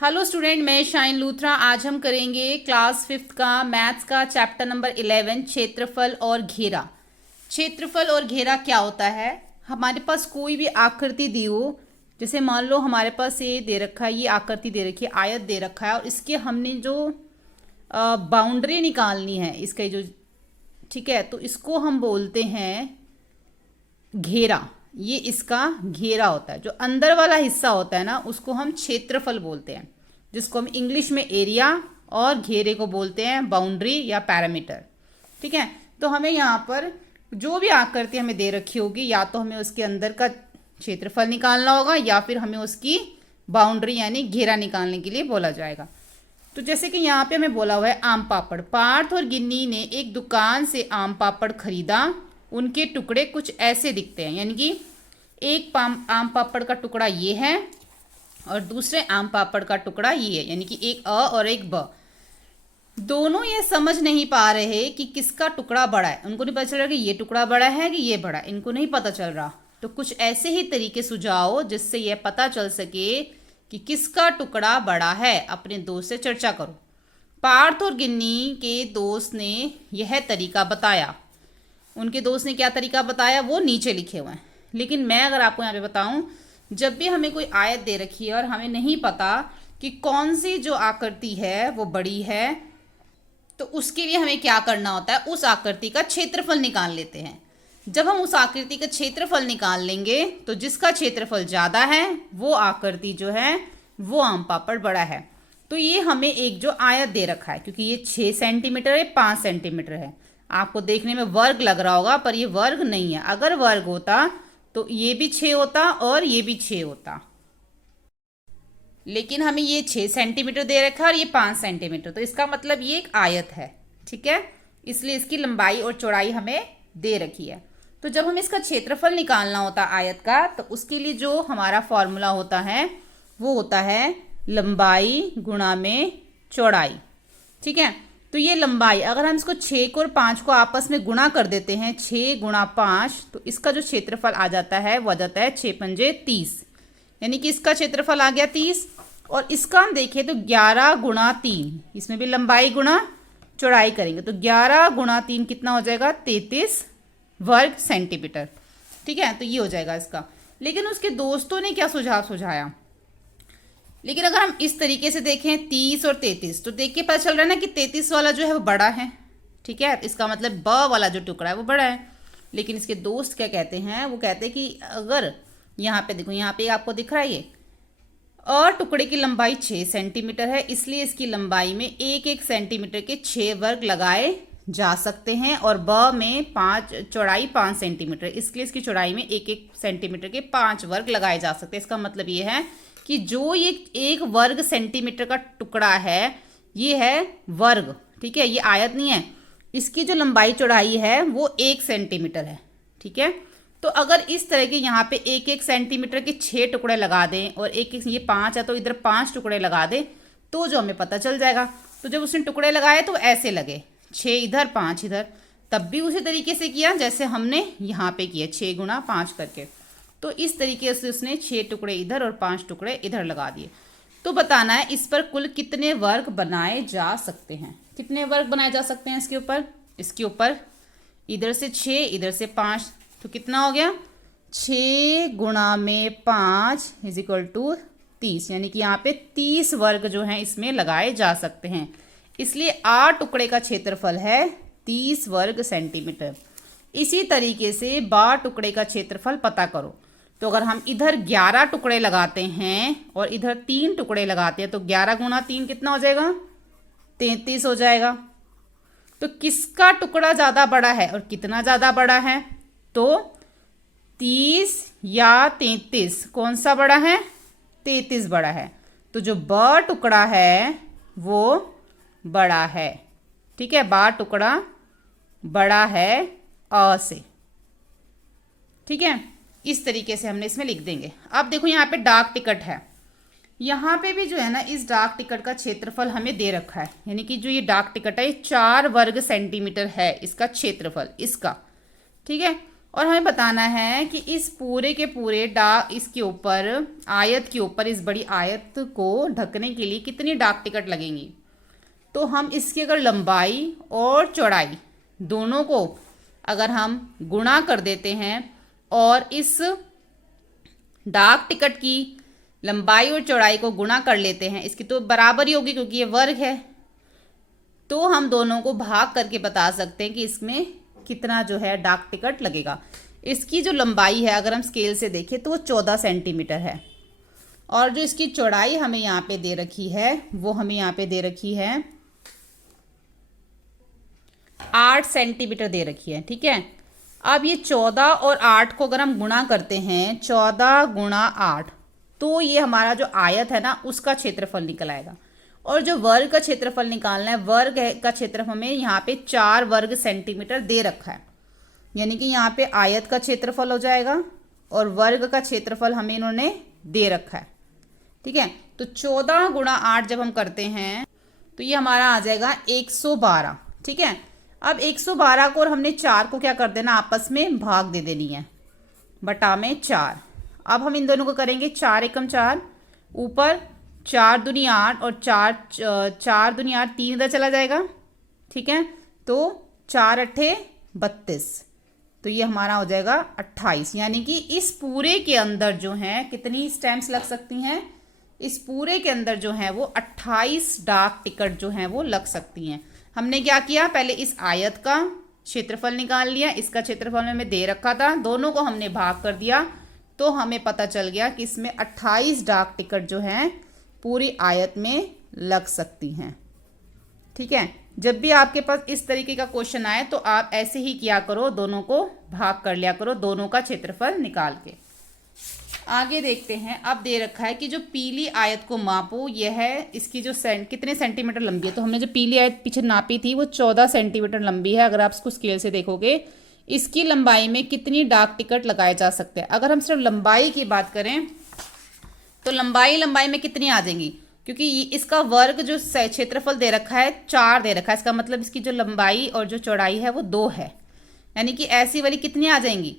Hello student, मैं shine Luthra. आज हम करेंगे क्लास 5th का मैथ्स का चैप्टर नंबर 11 क्षेत्रफल और घेरा। क्षेत्रफल और घेरा क्या होता है? हमारे पास कोई भी आकृति दी हो, जैसे मान लो हमारे पास ये दे रखा है, ये आकृति दे रखी है, आयत दे रखा है और इसके हमने जो बाउंड्री निकालनी है इसके जो, ठीक है, तो इसको हम बोलते हैं घेरा। ये इसका घेरा होता है। जो अंदर वाला हिस्सा होता है ना, उसको हम क्षेत्रफल बोलते हैं, जिसको हम इंग्लिश में एरिया और घेरे को बोलते हैं बाउंड्री या पैरामीटर। ठीक है, तो हमें यहाँ पर जो भी आकृति हमें दे रखी होगी, या तो हमें उसके अंदर का क्षेत्रफल निकालना होगा या फिर हमें उसकी बाउंड्री यानी घेरा निकालने के लिए बोला जाएगा। तो जैसे कि यहाँ पे हमें बोला हुआ है आम पापड़। पार्थ और गिन्नी ने एक दुकान से आम पापड़ खरीदा। उनके टुकड़े कुछ ऐसे दिखते हैं, यानी कि एक आम पापड़ का टुकड़ा ये है और दूसरे आम पापड़ का टुकड़ा ये है, यानी कि एक अ और एक ब। दोनों ये समझ नहीं पा रहे कि किसका टुकड़ा बड़ा है। उनको नहीं पता चल रहा कि ये टुकड़ा बड़ा है कि ये बड़ा है, इनको नहीं पता चल रहा। तो कुछ ऐसे ही तरीके सुझाओ जिससे यह पता चल सके कि किसका टुकड़ा बड़ा है। अपने दोस्त से चर्चा करो। पार्थ और गिन्नी के दोस्त ने यह तरीका बताया। उनके दोस्त ने क्या तरीका बताया वो नीचे लिखे हुए हैं, लेकिन मैं अगर आपको यहाँ पे बताऊं, जब भी हमें कोई आयत दे रखी है और हमें नहीं पता कि कौन सी जो आकृति है वो बड़ी है, तो उसके लिए हमें क्या करना होता है, उस आकृति का क्षेत्रफल निकाल लेते हैं। जब हम उस आकृति का क्षेत्रफल निकाल लेंगे तो जिसका क्षेत्रफल ज़्यादा है वो आकृति जो है वो आम पापड़ बड़ा है। तो ये हमें एक जो आयत दे रखा है, क्योंकि ये 6 सेंटीमीटर है, 5 सेंटीमीटर है। आपको देखने में वर्ग लग रहा होगा पर ये वर्ग नहीं है। अगर वर्ग होता तो ये भी 6 होता और ये भी 6 होता, लेकिन हमें ये 6 सेंटीमीटर दे रखा है और ये 5 सेंटीमीटर, तो इसका मतलब ये एक आयत है। ठीक है, इसलिए इसकी लंबाई और चौड़ाई हमें दे रखी है। तो जब हमें इसका क्षेत्रफल निकालना होता है आयत का, तो उसके लिए जो हमारा फॉर्मूला होता है वो होता है लंबाई गुणा में चौड़ाई। ठीक है, तो ये लंबाई, अगर हम इसको 6 को और 5 को आपस में गुणा कर देते हैं, 6 गुणा 5, तो इसका जो क्षेत्रफल आ जाता है वो आ जाता है 6 पंजे 30, यानी कि इसका क्षेत्रफल आ गया 30। और इसका हम देखें तो 11 गुणा 3, इसमें भी लंबाई गुणा चौड़ाई करेंगे तो 11 गुणा 3 कितना हो जाएगा, 33 वर्ग सेंटीमीटर। ठीक है, तो ये हो जाएगा इसका। लेकिन उसके दोस्तों ने क्या सुझाव सुझाया, लेकिन अगर हम इस तरीके से देखें 30 और 33, तो देख के पता चल रहा है ना कि 33 वाला जो है वो बड़ा है। ठीक है, इसका मतलब ब वाला जो टुकड़ा है वो बड़ा है। लेकिन इसके दोस्त क्या कहते हैं, वो कहते हैं कि अगर यहाँ पे देखो, यहाँ पे आपको दिख रहा है ये और टुकड़े की लंबाई 6 सेंटीमीटर है, इसलिए इसकी लंबाई में 1-1 सेंटीमीटर के 6 वर्ग लगाए जा सकते हैं और ब में 5 चौड़ाई 5 सेंटीमीटर, इसलिए इसकी चौड़ाई में 1-1 सेंटीमीटर के 5 वर्ग लगाए जा सकते हैं। इसका मतलब ये है कि जो ये 1 वर्ग सेंटीमीटर का टुकड़ा है ये है वर्ग। ठीक है, ये आयत नहीं है। इसकी जो लंबाई चौड़ाई है वो 1 सेंटीमीटर है। ठीक है, तो अगर इस तरह के यहाँ पे 1-1 सेंटीमीटर के 6 टुकड़े लगा दें और एक ये 5 है तो इधर 5 टुकड़े लगा दें, तो जो हमें पता चल जाएगा। तो जब उसने टुकड़े लगाए तो ऐसे लगे, 6 इधर 5 इधर, तब भी उसी तरीके से किया जैसे हमने यहाँ पे किया, 6 गुणा 5 करके। तो इस तरीके से उसने 6 टुकड़े इधर और 5 टुकड़े इधर लगा दिए। तो बताना है इस पर कुल कितने वर्ग बनाए जा सकते हैं। कितने वर्ग बनाए जा सकते हैं इसके ऊपर इधर से 6 इधर से 5, तो कितना हो गया, 6 गुणा में 5 इज इक्वल टू 30, यानी कि यहाँ पे 30 वर्ग जो हैं इसमें लगाए जा सकते हैं। इसलिए 8 टुकड़े का क्षेत्रफल है 30 वर्ग सेंटीमीटर। इसी तरीके से 12 टुकड़े का क्षेत्रफल पता करो। तो अगर हम इधर 11 टुकड़े लगाते हैं और इधर 3 टुकड़े लगाते हैं तो 11 गुणा 3 कितना हो जाएगा, 33 हो जाएगा। तो किसका टुकड़ा ज़्यादा बड़ा है और कितना ज़्यादा बड़ा है, तो 30 या 33, कौन सा बड़ा है, 33 बड़ा है। तो जो ब टुकड़ा है वो बड़ा है। ठीक है, ब टुकड़ा बड़ा है अ से। ठीक है, इस तरीके से हमने इसमें लिख देंगे। अब देखो यहाँ पे डाक टिकट है, यहाँ पे भी जो है ना इस डाक टिकट का क्षेत्रफल हमें दे रखा है, यानी कि जो ये डाक टिकट है 4 वर्ग सेंटीमीटर है इसका क्षेत्रफल इसका। ठीक है, और हमें बताना है कि इस पूरे के पूरे इसके ऊपर आयत के ऊपर इस बड़ी आयत को ढकने के लिए कितनी डाक टिकट लगेंगी। तो हम इसकी अगर लंबाई और चौड़ाई दोनों को अगर हम गुणा कर देते हैं और इस डाक टिकट की लंबाई और चौड़ाई को गुणा कर लेते हैं, इसकी तो बराबर ही होगी क्योंकि ये वर्ग है, तो हम दोनों को भाग करके बता सकते हैं कि इसमें कितना जो है डाक टिकट लगेगा। इसकी जो लंबाई है अगर हम स्केल से देखें तो वो 14 सेंटीमीटर है और जो इसकी चौड़ाई हमें यहाँ पे दे रखी है वो हमें यहाँ पे दे रखी है 8 सेंटीमीटर दे रखी है। ठीक है, अब ये 14 और 8 को अगर हम गुणा करते हैं 14 गुणा 8 तो ये हमारा जो आयत है ना उसका क्षेत्रफल निकल आएगा। और जो वर्ग का क्षेत्रफल निकालना है, वर्ग का क्षेत्रफल हमें यहाँ पे 4 वर्ग सेंटीमीटर दे रखा है, यानी कि यहाँ पे आयत का क्षेत्रफल हो जाएगा और वर्ग का क्षेत्रफल हमें इन्होंने दे रखा है। ठीक है, तो 14 गुणा 8 जब हम करते हैं तो ये हमारा आ जाएगा 112। ठीक है, अब 112 को और हमने 4 को क्या कर देना, आपस में भाग दे देनी है, बटा में 4। अब हम इन दोनों को करेंगे 4 एकम 4, ऊपर 4 दूनी 8 और 4 दूनी 8 3 इधर चला जाएगा। ठीक है, तो 4 अट्ठे 32, तो ये हमारा हो जाएगा 28। यानी कि इस पूरे के अंदर जो है कितनी स्टैम्प्स लग सकती हैं, इस पूरे के अंदर जो है वो 28 डाक टिकट जो है वो लग सकती हैं। हमने क्या किया, पहले इस आयत का क्षेत्रफल निकाल लिया, इसका क्षेत्रफल हमें दे रखा था, दोनों को हमने भाग कर दिया तो हमें पता चल गया कि इसमें 28 डाक टिकट जो हैं पूरी आयत में लग सकती हैं। ठीक है, जब भी आपके पास इस तरीके का क्वेश्चन आए तो आप ऐसे ही किया करो, दोनों को भाग कर लिया करो, दोनों का क्षेत्रफल निकाल के। आगे देखते हैं, अब दे रखा है कि जो पीली आयत को मापो, यह है इसकी जो कितने सेंटीमीटर लंबी है। तो हमने जो पीली आयत पीछे नापी थी वो 14 सेंटीमीटर लंबी है। अगर आप इसको स्केल से देखोगे इसकी लंबाई में कितनी डाक टिकट लगाए जा सकते हैं। अगर हम सिर्फ लंबाई की बात करें तो लंबाई में कितनी आ जाएंगी, क्योंकि इसका वर्ग जो क्षेत्रफल दे रखा है 4 दे रखा है, इसका मतलब इसकी जो लंबाई और जो चौड़ाई है वो 2 है, यानी कि ऐसी वाली कितनी आ जाएंगी,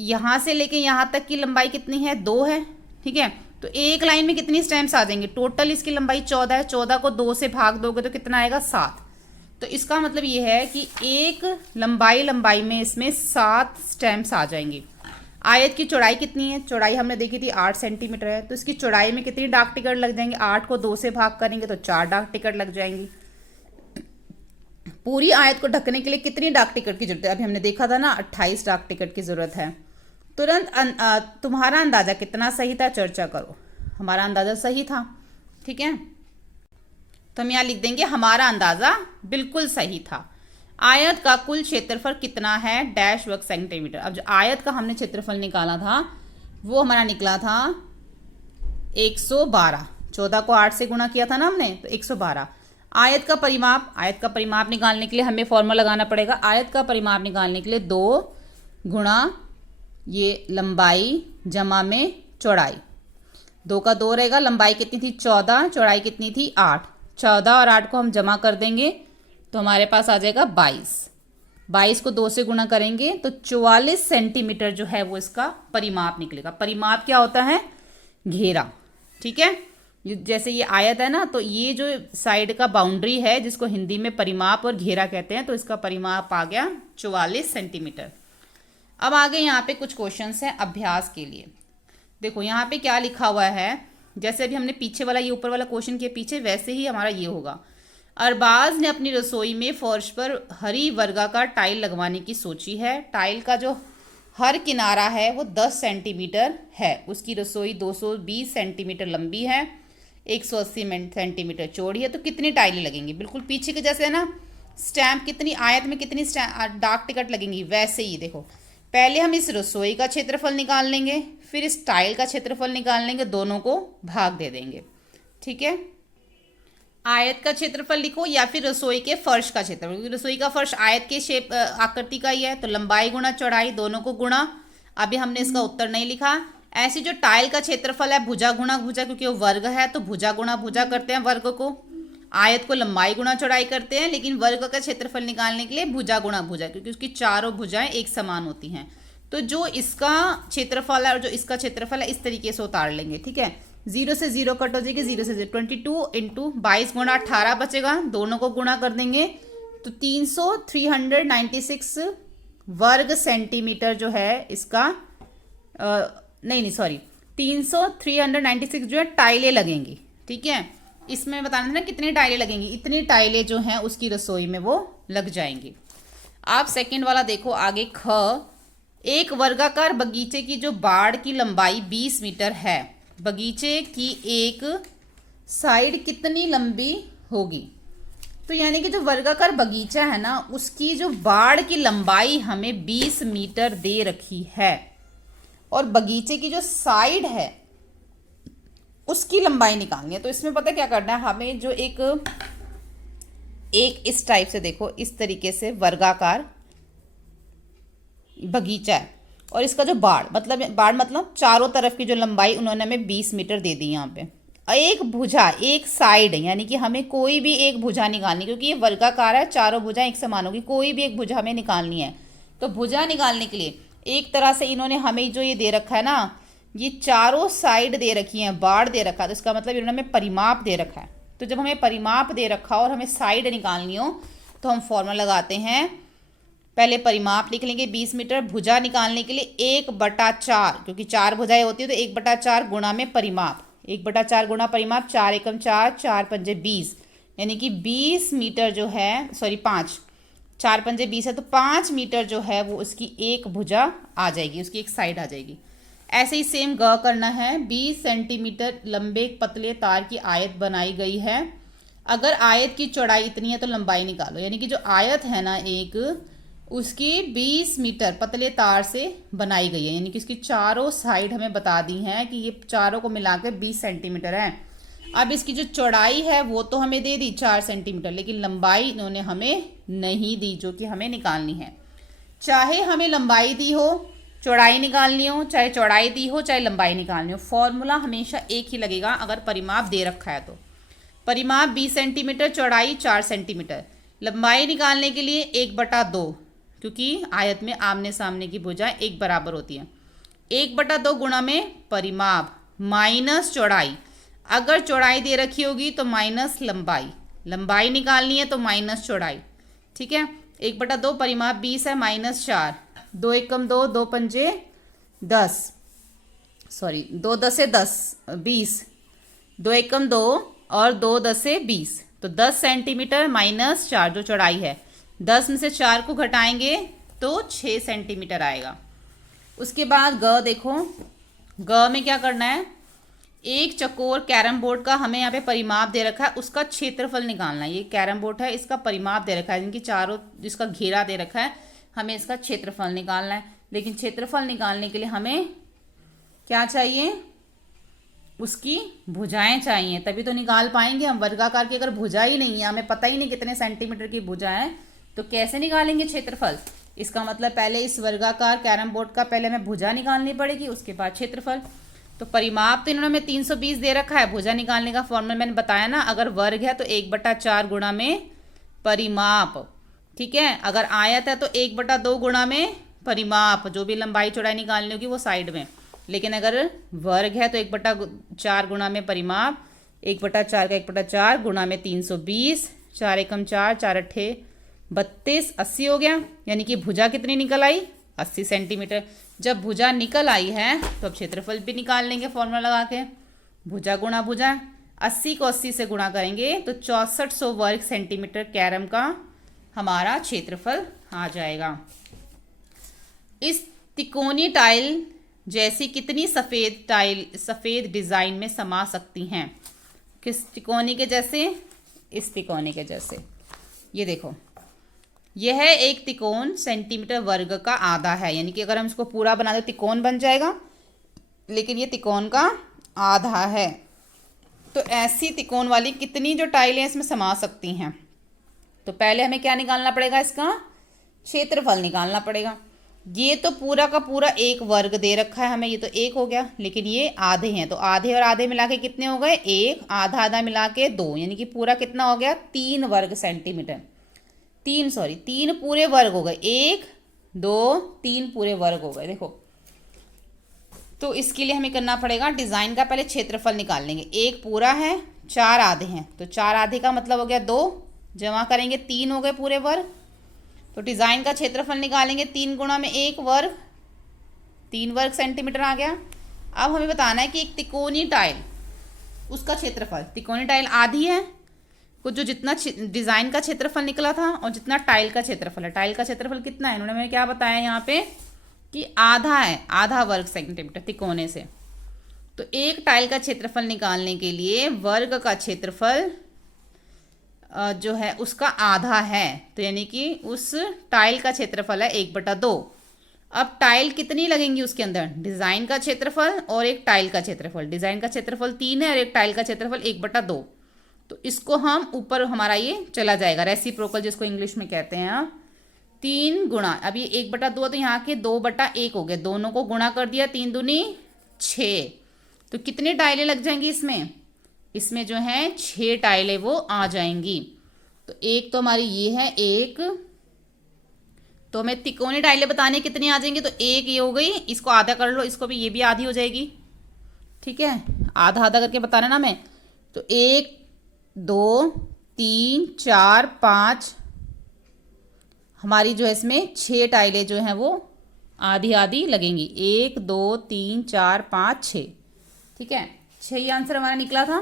यहाँ से लेके यहाँ तक की लंबाई कितनी है, 2 है। ठीक है, तो एक लाइन में कितनी स्टैम्प्स आ जाएंगे, टोटल इसकी लंबाई 14 है, 14 को 2 से भाग दोगे तो कितना आएगा, 7। तो इसका मतलब ये है कि एक लंबाई में इसमें 7 स्टैम्प्स आ जाएंगे। आयत की चौड़ाई कितनी है, चौड़ाई हमने देखी थी 8 सेंटीमीटर है, तो इसकी चौड़ाई में कितनी डाक टिकट लग जाएंगे, 8 को 2 से भाग करेंगे तो 4 डाक टिकट लग जाएंगी। पूरी आयत को ढकने के लिए कितनी डाक टिकट की जरूरत है, अभी हमने देखा था ना 28 डाक टिकट की जरूरत है। तुरंत तुम्हारा अंदाजा कितना सही था, चर्चा करो। हमारा अंदाजा सही था। ठीक है, तो हम यहाँ लिख देंगे हमारा अंदाजा बिल्कुल सही था। आयत का कुल क्षेत्रफल कितना है, डैश वर्ग सेंटीमीटर। अब जो आयत का हमने क्षेत्रफल निकाला था वो हमारा निकला था 112। 14 को 8 से गुणा किया था ना हमने, तो 112। आयत का परिमाप निकालने के लिए हमें फॉर्मूला लगाना पड़ेगा। आयत का परिमाप निकालने के लिए 2 गुणा ये लंबाई जमा में चौड़ाई, 2 का 2 रहेगा। लंबाई कितनी थी 14, चौड़ाई कितनी थी 8। 14 और 8 को हम जमा कर देंगे तो हमारे पास आ जाएगा 22। 22 को 2 से गुणा करेंगे तो 44 सेंटीमीटर जो है वो इसका परिमाप निकलेगा। परिमाप क्या होता है, घेरा। ठीक है, जैसे ये आयत है ना, तो ये जो साइड का बाउंड्री है जिसको हिंदी में परिमाप और घेरा कहते हैं, तो इसका परिमाप आ गया 44 सेंटीमीटर। अब आगे यहाँ पे कुछ क्वेश्चंस हैं अभ्यास के लिए। देखो यहाँ पे क्या लिखा हुआ है, जैसे अभी हमने पीछे वाला ये ऊपर वाला क्वेश्चन के पीछे, वैसे ही हमारा ये होगा। अरबाज ने अपनी रसोई में फर्श पर हरी वर्गाकार टाइल लगवाने की सोची है। टाइल का जो हर किनारा है वो 10 सेंटीमीटर है। उसकी रसोई 220 सेंटीमीटर लंबी है, 180 सेंटीमीटर चौड़ी है। तो कितनी टाइलें लगेंगी, बिल्कुल पीछे के जैसे है ना, स्टैम्प कितनी आयत में कितनी डाक टिकट लगेंगी, वैसे ही देखो पहले हम इस रसोई का क्षेत्रफल निकाल लेंगे, फिर इस टाइल का क्षेत्रफल निकाल लेंगे, दोनों को भाग दे देंगे। ठीक है, आयत का क्षेत्रफल लिखो या फिर रसोई के फर्श का क्षेत्रफल, क्योंकि रसोई का फर्श आयत के शेप आकृति का ही है, तो लंबाई गुणा चौड़ाई, दोनों को गुणा। अभी हमने इसका उत्तर नहीं लिखा। ऐसी जो टाइल का क्षेत्रफल है भुजा गुणा भुजा, क्योंकि वो वर्ग है तो भुजा गुणा भुजा करते हैं वर्ग को। आयत को लंबाई गुणा चौड़ाई करते हैं, लेकिन वर्ग का क्षेत्रफल निकालने के लिए भुजा गुणा भुजा, क्योंकि उसकी चारों भुजाएं एक समान होती हैं। तो जो इसका क्षेत्रफल है और जो इसका क्षेत्रफल है इस तरीके से उतार लेंगे, ठीक है। 0 से 0 कट हो जाएगी, 0 से 0, 22 इंटू 22 गुणा 18 बचेगा, दोनों को गुणा कर देंगे तो 396 वर्ग सेंटीमीटर जो है इसका नहीं सॉरी 396 जो है टाइलें लगेंगी, ठीक है। इसमें बताना था ना कितनी टाइलें लगेंगी, इतनी टाइलें जो हैं उसकी रसोई में वो लग जाएंगी। आप सेकंड वाला देखो आगे, ख, एक वर्गाकार बगीचे की जो बाड़ की लंबाई 20 मीटर है, बगीचे की एक साइड कितनी लंबी होगी। तो यानी कि जो वर्गाकार बगीचा है ना उसकी जो बाड़ की लंबाई हमें 20 मीटर दे रखी है और बगीचे की जो साइड है उसकी लंबाई निकालनी है। तो इसमें पता क्या करना है हमें, जो एक इस टाइप से देखो, इस तरीके से वर्गाकार बगीचा है और इसका जो बाड़ मतलब चारों तरफ की जो लंबाई उन्होंने हमें 20 मीटर दे दी यहाँ पे। एक भुजा, एक साइड, यानी कि हमें कोई भी एक भुजा निकालनी, क्योंकि ये वर्गाकार है, चारों भुजा एक समान होगी, कोई भी एक भुजा हमें निकालनी है। तो भुजा निकालने के लिए एक तरह से इन्होंने हमें जो ये दे रखा है ना, ये चारों साइड दे रखी है, बाड़ दे रखा है, तो इसका मतलब इन्होंने हमें परिमाप दे रखा है। तो जब हमें परिमाप दे रखा और हमें साइड निकालनी हो तो हम फॉर्मूला लगाते हैं, पहले परिमाप लिख लेंगे 20 मीटर, भुजा निकालने के लिए 1/4, क्योंकि 4 भुजाएं होती है तो 1/4 गुणा में परिमाप, 1/4 गुणा परिमाप, 4 एकम 4, 4 पंजे 20, यानी कि 20 मीटर जो है, सॉरी 5, 4 पंजे 20 है तो 5 मीटर जो है वो उसकी एक भुजा आ जाएगी, उसकी एक साइड आ जाएगी। ऐसे ही सेम ग करना है, 20 सेंटीमीटर लंबे एक पतले तार की आयत बनाई गई है, अगर आयत की चौड़ाई इतनी है तो लंबाई निकालो। यानी कि जो आयत है ना एक, उसकी 20 मीटर पतले तार से बनाई गई है, यानी कि इसकी चारों साइड हमें बता दी हैं कि ये चारों को मिलाकर 20 सेंटीमीटर है। अब इसकी जो चौड़ाई है वो तो हमें दे दी 4 सेंटीमीटर, लेकिन लंबाई इन्होंने हमें नहीं दी जो कि हमें निकालनी है। चाहे हमें लंबाई दी हो, चौड़ाई निकालनी हो, चाहे चौड़ाई दी हो चाहे लंबाई निकालनी हो, फॉर्मूला हमेशा एक ही लगेगा अगर परिमाप दे रखा है तो। परिमाप 20 सेंटीमीटर, चौड़ाई 4 सेंटीमीटर, लंबाई निकालने के लिए 1/2, क्योंकि आयत में आमने सामने की भुजाएं एक बराबर होती हैं, 1/2 गुणा में परिमाप माइनस चौड़ाई, अगर चौड़ाई दे रखी होगी तो माइनस लंबाई, लंबाई निकालनी है तो माइनस चौड़ाई, ठीक है। 1/2 परिमाप 20 है, माइनस 4, 2 एकम 2, 2 पंजे 10, सॉरी 2 10 10 20, 2 एकम 2 और 2 10 20, तो 10 सेंटीमीटर माइनस 4 जो चौड़ाई है, 10 में से 4 को घटाएंगे तो 6 सेंटीमीटर आएगा। उसके बाद ग देखो, ग में क्या करना है, एक चकोर कैरम बोर्ड का हमें यहाँ पे परिमाप दे रखा है, उसका क्षेत्रफल निकालना है। ये कैरम बोर्ड है, इसका परिमाप दे रखा है, जिनकी चारों जिसका घेरा दे रखा है, हमें इसका क्षेत्रफल निकालना है। लेकिन क्षेत्रफल निकालने के लिए हमें क्या चाहिए, उसकी भुजाएं चाहिए, तभी तो निकाल पाएंगे हम। वर्गाकार की अगर भुजा ही नहीं है, हमें पता ही नहीं कितने सेंटीमीटर की भुजा है, तो कैसे निकालेंगे क्षेत्रफल। इसका मतलब पहले इस वर्गाकार कैरम बोर्ड का पहले हमें भुजा निकालनी पड़ेगी, उसके बाद क्षेत्रफल। तो परिमाप तो इन्होंने हमें 320 दे रखा है, भुजा निकालने का फॉर्मूला मैंने बताया ना, अगर वर्ग है तो 1/4 गुणा में परिमाप, ठीक है। अगर आयत है तो 1/2 गुणा में परिमाप, जो भी लंबाई चौड़ाई निकालनी होगी वो साइड में, लेकिन अगर वर्ग है तो 1/4 गुणा में परिमाप, 1/4 का 1/4 गुणा में 320, 4 एकम 4, 4 अट्ठे 32, 80 हो गया। यानी कि भुजा कितनी निकल आई, 80 सेंटीमीटर। जब भुजा निकल आई है तो अब क्षेत्रफल भी निकाल लेंगे फॉर्मूला लगा के, भुजा गुणा भुजा, 80 को 80 से गुणा करेंगे तो 6400 वर्ग सेंटीमीटर कैरम का हमारा क्षेत्रफल आ जाएगा। इस तिकोनी टाइल जैसी कितनी सफ़ेद डिज़ाइन में समा सकती हैं। किस तिकोनी के जैसे, इस तिकोनी के जैसे। ये देखो, यह एक तिकोन सेंटीमीटर वर्ग का आधा है, यानी कि अगर हम इसको पूरा बना दे तिकोन बन जाएगा, लेकिन ये तिकोन का आधा है। तो ऐसी तिकोन वाली कितनी जो टाइलें इसमें समा सकती हैं। तो पहले हमें क्या निकालना पड़ेगा, इसका क्षेत्रफल निकालना पड़ेगा। ये तो पूरा का पूरा एक वर्ग दे रखा है हमें, ये तो एक हो गया, लेकिन ये आधे हैं, तो आधे और आधे मिला के कितने हो गए, एक, आधा आधा मिला के 2, यानी कि पूरा कितना हो गया, 3 वर्ग सेंटीमीटर, 3 पूरे वर्ग हो गए, 1 2 3 पूरे वर्ग हो गए। देखो, तो इसके लिए हमें करना पड़ेगा, डिज़ाइन का पहले क्षेत्रफल निकाल लेंगे। एक पूरा है, 4 आधे हैं, तो 4 आधे का मतलब हो गया 2, जमा करेंगे 3 हो गए पूरे वर्ग। तो डिज़ाइन का क्षेत्रफल निकालेंगे, 3 गुणा में 1 वर्ग, 3 वर्ग सेंटीमीटर आ गया। अब हमें बताना है कि एक तिकोनी टाइल, उसका क्षेत्रफल, तिकोनी टाइल आधी है, कुछ जो जितना डिज़ाइन का क्षेत्रफल निकला था और जितना टाइल का क्षेत्रफल है, टाइल का क्षेत्रफल कितना है, इन्होंने हमें क्या बताया यहाँ पे कि आधा है, आधा वर्ग सेंटीमीटर तिकोने से। तो एक टाइल का क्षेत्रफल निकालने के लिए वर्ग का क्षेत्रफल जो है उसका आधा है, तो यानी कि उस टाइल का क्षेत्रफल है 1/2। अब टाइल कितनी लगेंगी उसके अंदर, डिज़ाइन का क्षेत्रफल और एक टाइल का क्षेत्रफल। डिज़ाइन का क्षेत्रफल 3 है और एक टाइल का क्षेत्रफल 1/2। तो इसको हम ऊपर हमारा ये चला जाएगा, रेसिप्रोकल जिसको इंग्लिश में कहते हैं। 3 गुणा, अब ये 1/2 है तो यहाँ के 2/1 हो गए, दोनों को गुणा कर दिया, 3 दूनी 6। तो कितनी टाइलें लग जाएंगी इसमें, इसमें जो है 6 टाइलें वो आ जाएंगी। तो एक तो हमारी ये है एक, तो हमें तिकोनी टाइलें बताने कितनी आ जाएंगी, तो एक ये हो गई, इसको आधा कर लो, इसको भी, ये भी आधी हो जाएगी। ठीक है, आधा आधा करके बताना ना मैं। तो 1 2 3 4 5, हमारी जो है इसमें 6 टाइलें जो हैं वो आधी आधी लगेंगी, 1 2 3 4 5 6। ठीक है, 6 ही आंसर हमारा निकला था।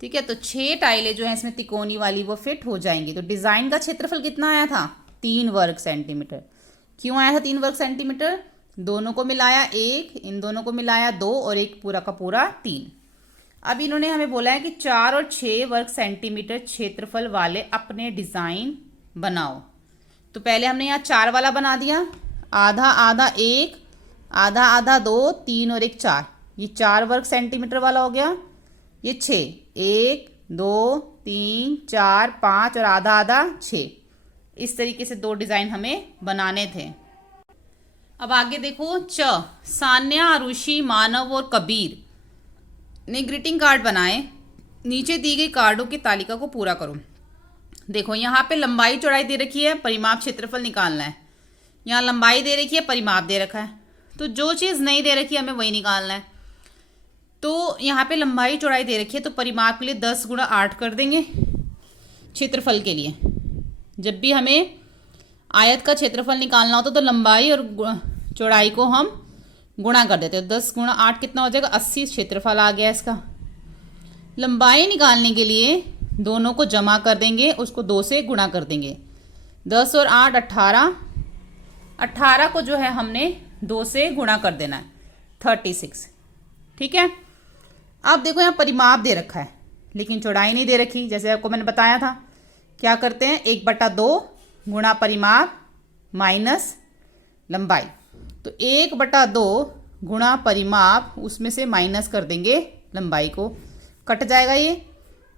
ठीक है, तो 6 टाइलें जो हैं इसमें तिकोनी वाली वो फिट हो जाएंगी। तो डिज़ाइन का क्षेत्रफल कितना आया था, 3 वर्ग सेंटीमीटर। क्यों आया था 3 वर्ग सेंटीमीटर, दोनों को मिलाया 1, इन दोनों को मिलाया 2 और एक पूरा का पूरा 3। अब इन्होंने हमें बोला है कि 4 और 6 वर्ग सेंटीमीटर क्षेत्रफल वाले अपने डिज़ाइन बनाओ। तो पहले हमने यहाँ 4 वाला बना दिया, आधा आधा 1, आधा आधा 2, 3 और एक 4, ये 4 वर्ग सेंटीमीटर वाला हो गया। ये 6, 1 2 3 4 5 और आधा आधा 6। इस तरीके से 2 डिज़ाइन हमें बनाने थे। अब आगे देखो, सान्या, आरुषि, मानव और कबीर ने ग्रीटिंग कार्ड बनाए। नीचे दी गई कार्डों की तालिका को पूरा करो। देखो, यहाँ पे लंबाई चौड़ाई दे रखी है, परिमाप क्षेत्रफल निकालना है। यहाँ लंबाई दे रखी है, परिमाप दे रखा है, तो जो चीज़ नहीं दे रखी है हमें वही निकालना है। तो यहाँ पे लंबाई चौड़ाई दे रखी है, तो परिमाप के लिए 10 गुणा 8 कर देंगे। क्षेत्रफल के लिए जब भी हमें आयत का क्षेत्रफल निकालना होता तो लंबाई और चौड़ाई को हम गुणा कर देते हैं। 10 गुणा 8 कितना हो जाएगा, 80 क्षेत्रफल आ गया इसका। लंबाई निकालने के लिए दोनों को जमा कर देंगे, उसको 2 से गुणा कर देंगे। 10 और 8 18, 18 को जो है हमने 2 से गुणा कर देना है, 36। ठीक है, अब देखो यहाँ परिमाप दे रखा है लेकिन चौड़ाई नहीं दे रखी। जैसे आपको मैंने बताया था, क्या करते हैं, 1/2 गुणा परिमाप माइनस लंबाई। तो 1/2 गुणा परिमाप, उसमें से माइनस कर देंगे लंबाई को, कट जाएगा ये।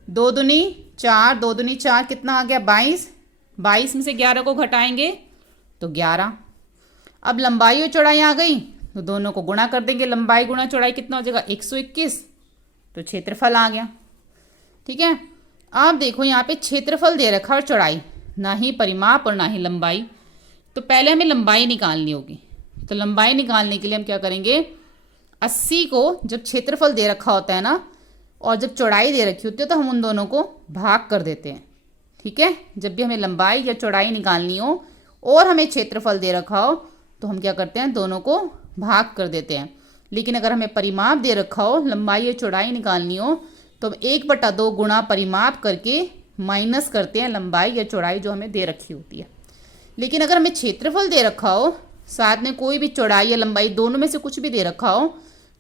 2 दूनी 4, 2 दूनी 4 कितना आ गया, 22। 22 में से 11 को घटाएंगे तो 11। अब लंबाई और चौड़ाई आ गई तो दोनों को गुणा कर देंगे, लंबाई गुणा चौड़ाई कितना हो जाएगा, 121। तो क्षेत्रफल आ गया। ठीक है, अब देखो यहाँ पे क्षेत्रफल दे रखा और चौड़ाई, ना ही परिमाप और ना ही लंबाई। तो पहले हमें लंबाई निकालनी होगी। तो लंबाई निकालने के लिए हम क्या करेंगे, 80 को जब क्षेत्रफल दे रखा होता है ना और जब चौड़ाई दे रखी होती है तो हम उन दोनों को भाग कर देते हैं। ठीक है, जब भी हमें लंबाई या चौड़ाई निकालनी हो और हमें क्षेत्रफल दे रखा हो तो हम क्या करते हैं, दोनों को भाग कर देते हैं। लेकिन अगर हमें परिमाप दे रखा हो, लंबाई या चौड़ाई निकालनी हो, तो हम 1/2 गुणा परिमाप करके माइनस करते हैं लंबाई या चौड़ाई जो हमें दे रखी होती है। लेकिन अगर हमें क्षेत्रफल दे रखा हो, साथ में कोई भी चौड़ाई या लंबाई दोनों में से कुछ भी दे रखा हो,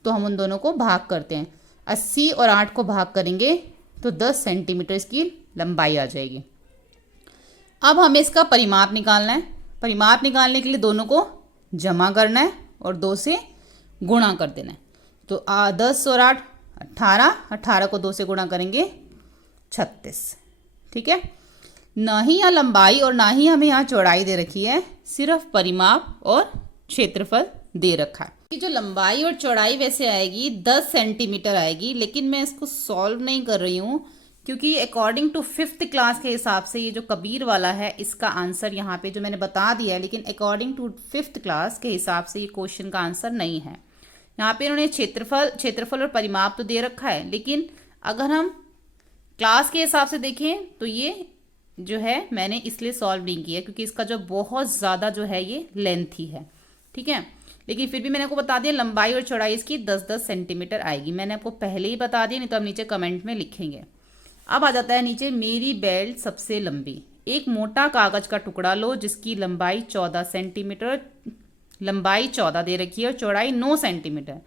तो हम उन दोनों को भाग करते हैं। 80 और 8 को भाग करेंगे तो 10 सेंटीमीटर इसकी लंबाई आ जाएगी। अब हमें इसका परिमाप निकालना है। परिमाप निकालने के लिए दोनों को जमा करना है और 2 से गुणा कर देना है। तो 10 और 8 18, 18 को 2 से गुणा करेंगे 36। ठीक है, ना ही यहाँ लंबाई और ना ही हमें यहाँ चौड़ाई दे रखी है, सिर्फ परिमाप और क्षेत्रफल दे रखा है। कि जो लंबाई और चौड़ाई वैसे आएगी 10 सेंटीमीटर आएगी, लेकिन मैं इसको सॉल्व नहीं कर रही हूँ क्योंकि अकॉर्डिंग टू 5th क्लास के हिसाब से ये जो कबीर वाला है इसका आंसर यहाँ पे जो मैंने बता दिया है, लेकिन अकॉर्डिंग टू 5th क्लास के हिसाब से ये क्वेश्चन का आंसर नहीं है। यहाँ पे इन्होंने क्षेत्रफल और परिमाप तो दे रखा है, लेकिन अगर हम क्लास के हिसाब से देखें तो ये जो है मैंने इसलिए सॉल्व नहीं किया क्योंकि इसका जो बहुत ज़्यादा जो है ये लेंथी है, ठीक है। लेकिन फिर भी मैंने आपको बता दिया लंबाई और चौड़ाई इसकी 10-10 सेंटीमीटर आएगी। मैंने आपको पहले ही बता दिया, नहीं तो आप नीचे कमेंट में लिखेंगे। अब आ जाता है नीचे, मेरी बेल्ट सबसे लंबी। एक मोटा कागज का टुकड़ा लो जिसकी लंबाई 14 सेंटीमीटर, लंबाई 14 दे रखी है और चौड़ाई 9 सेंटीमीटर।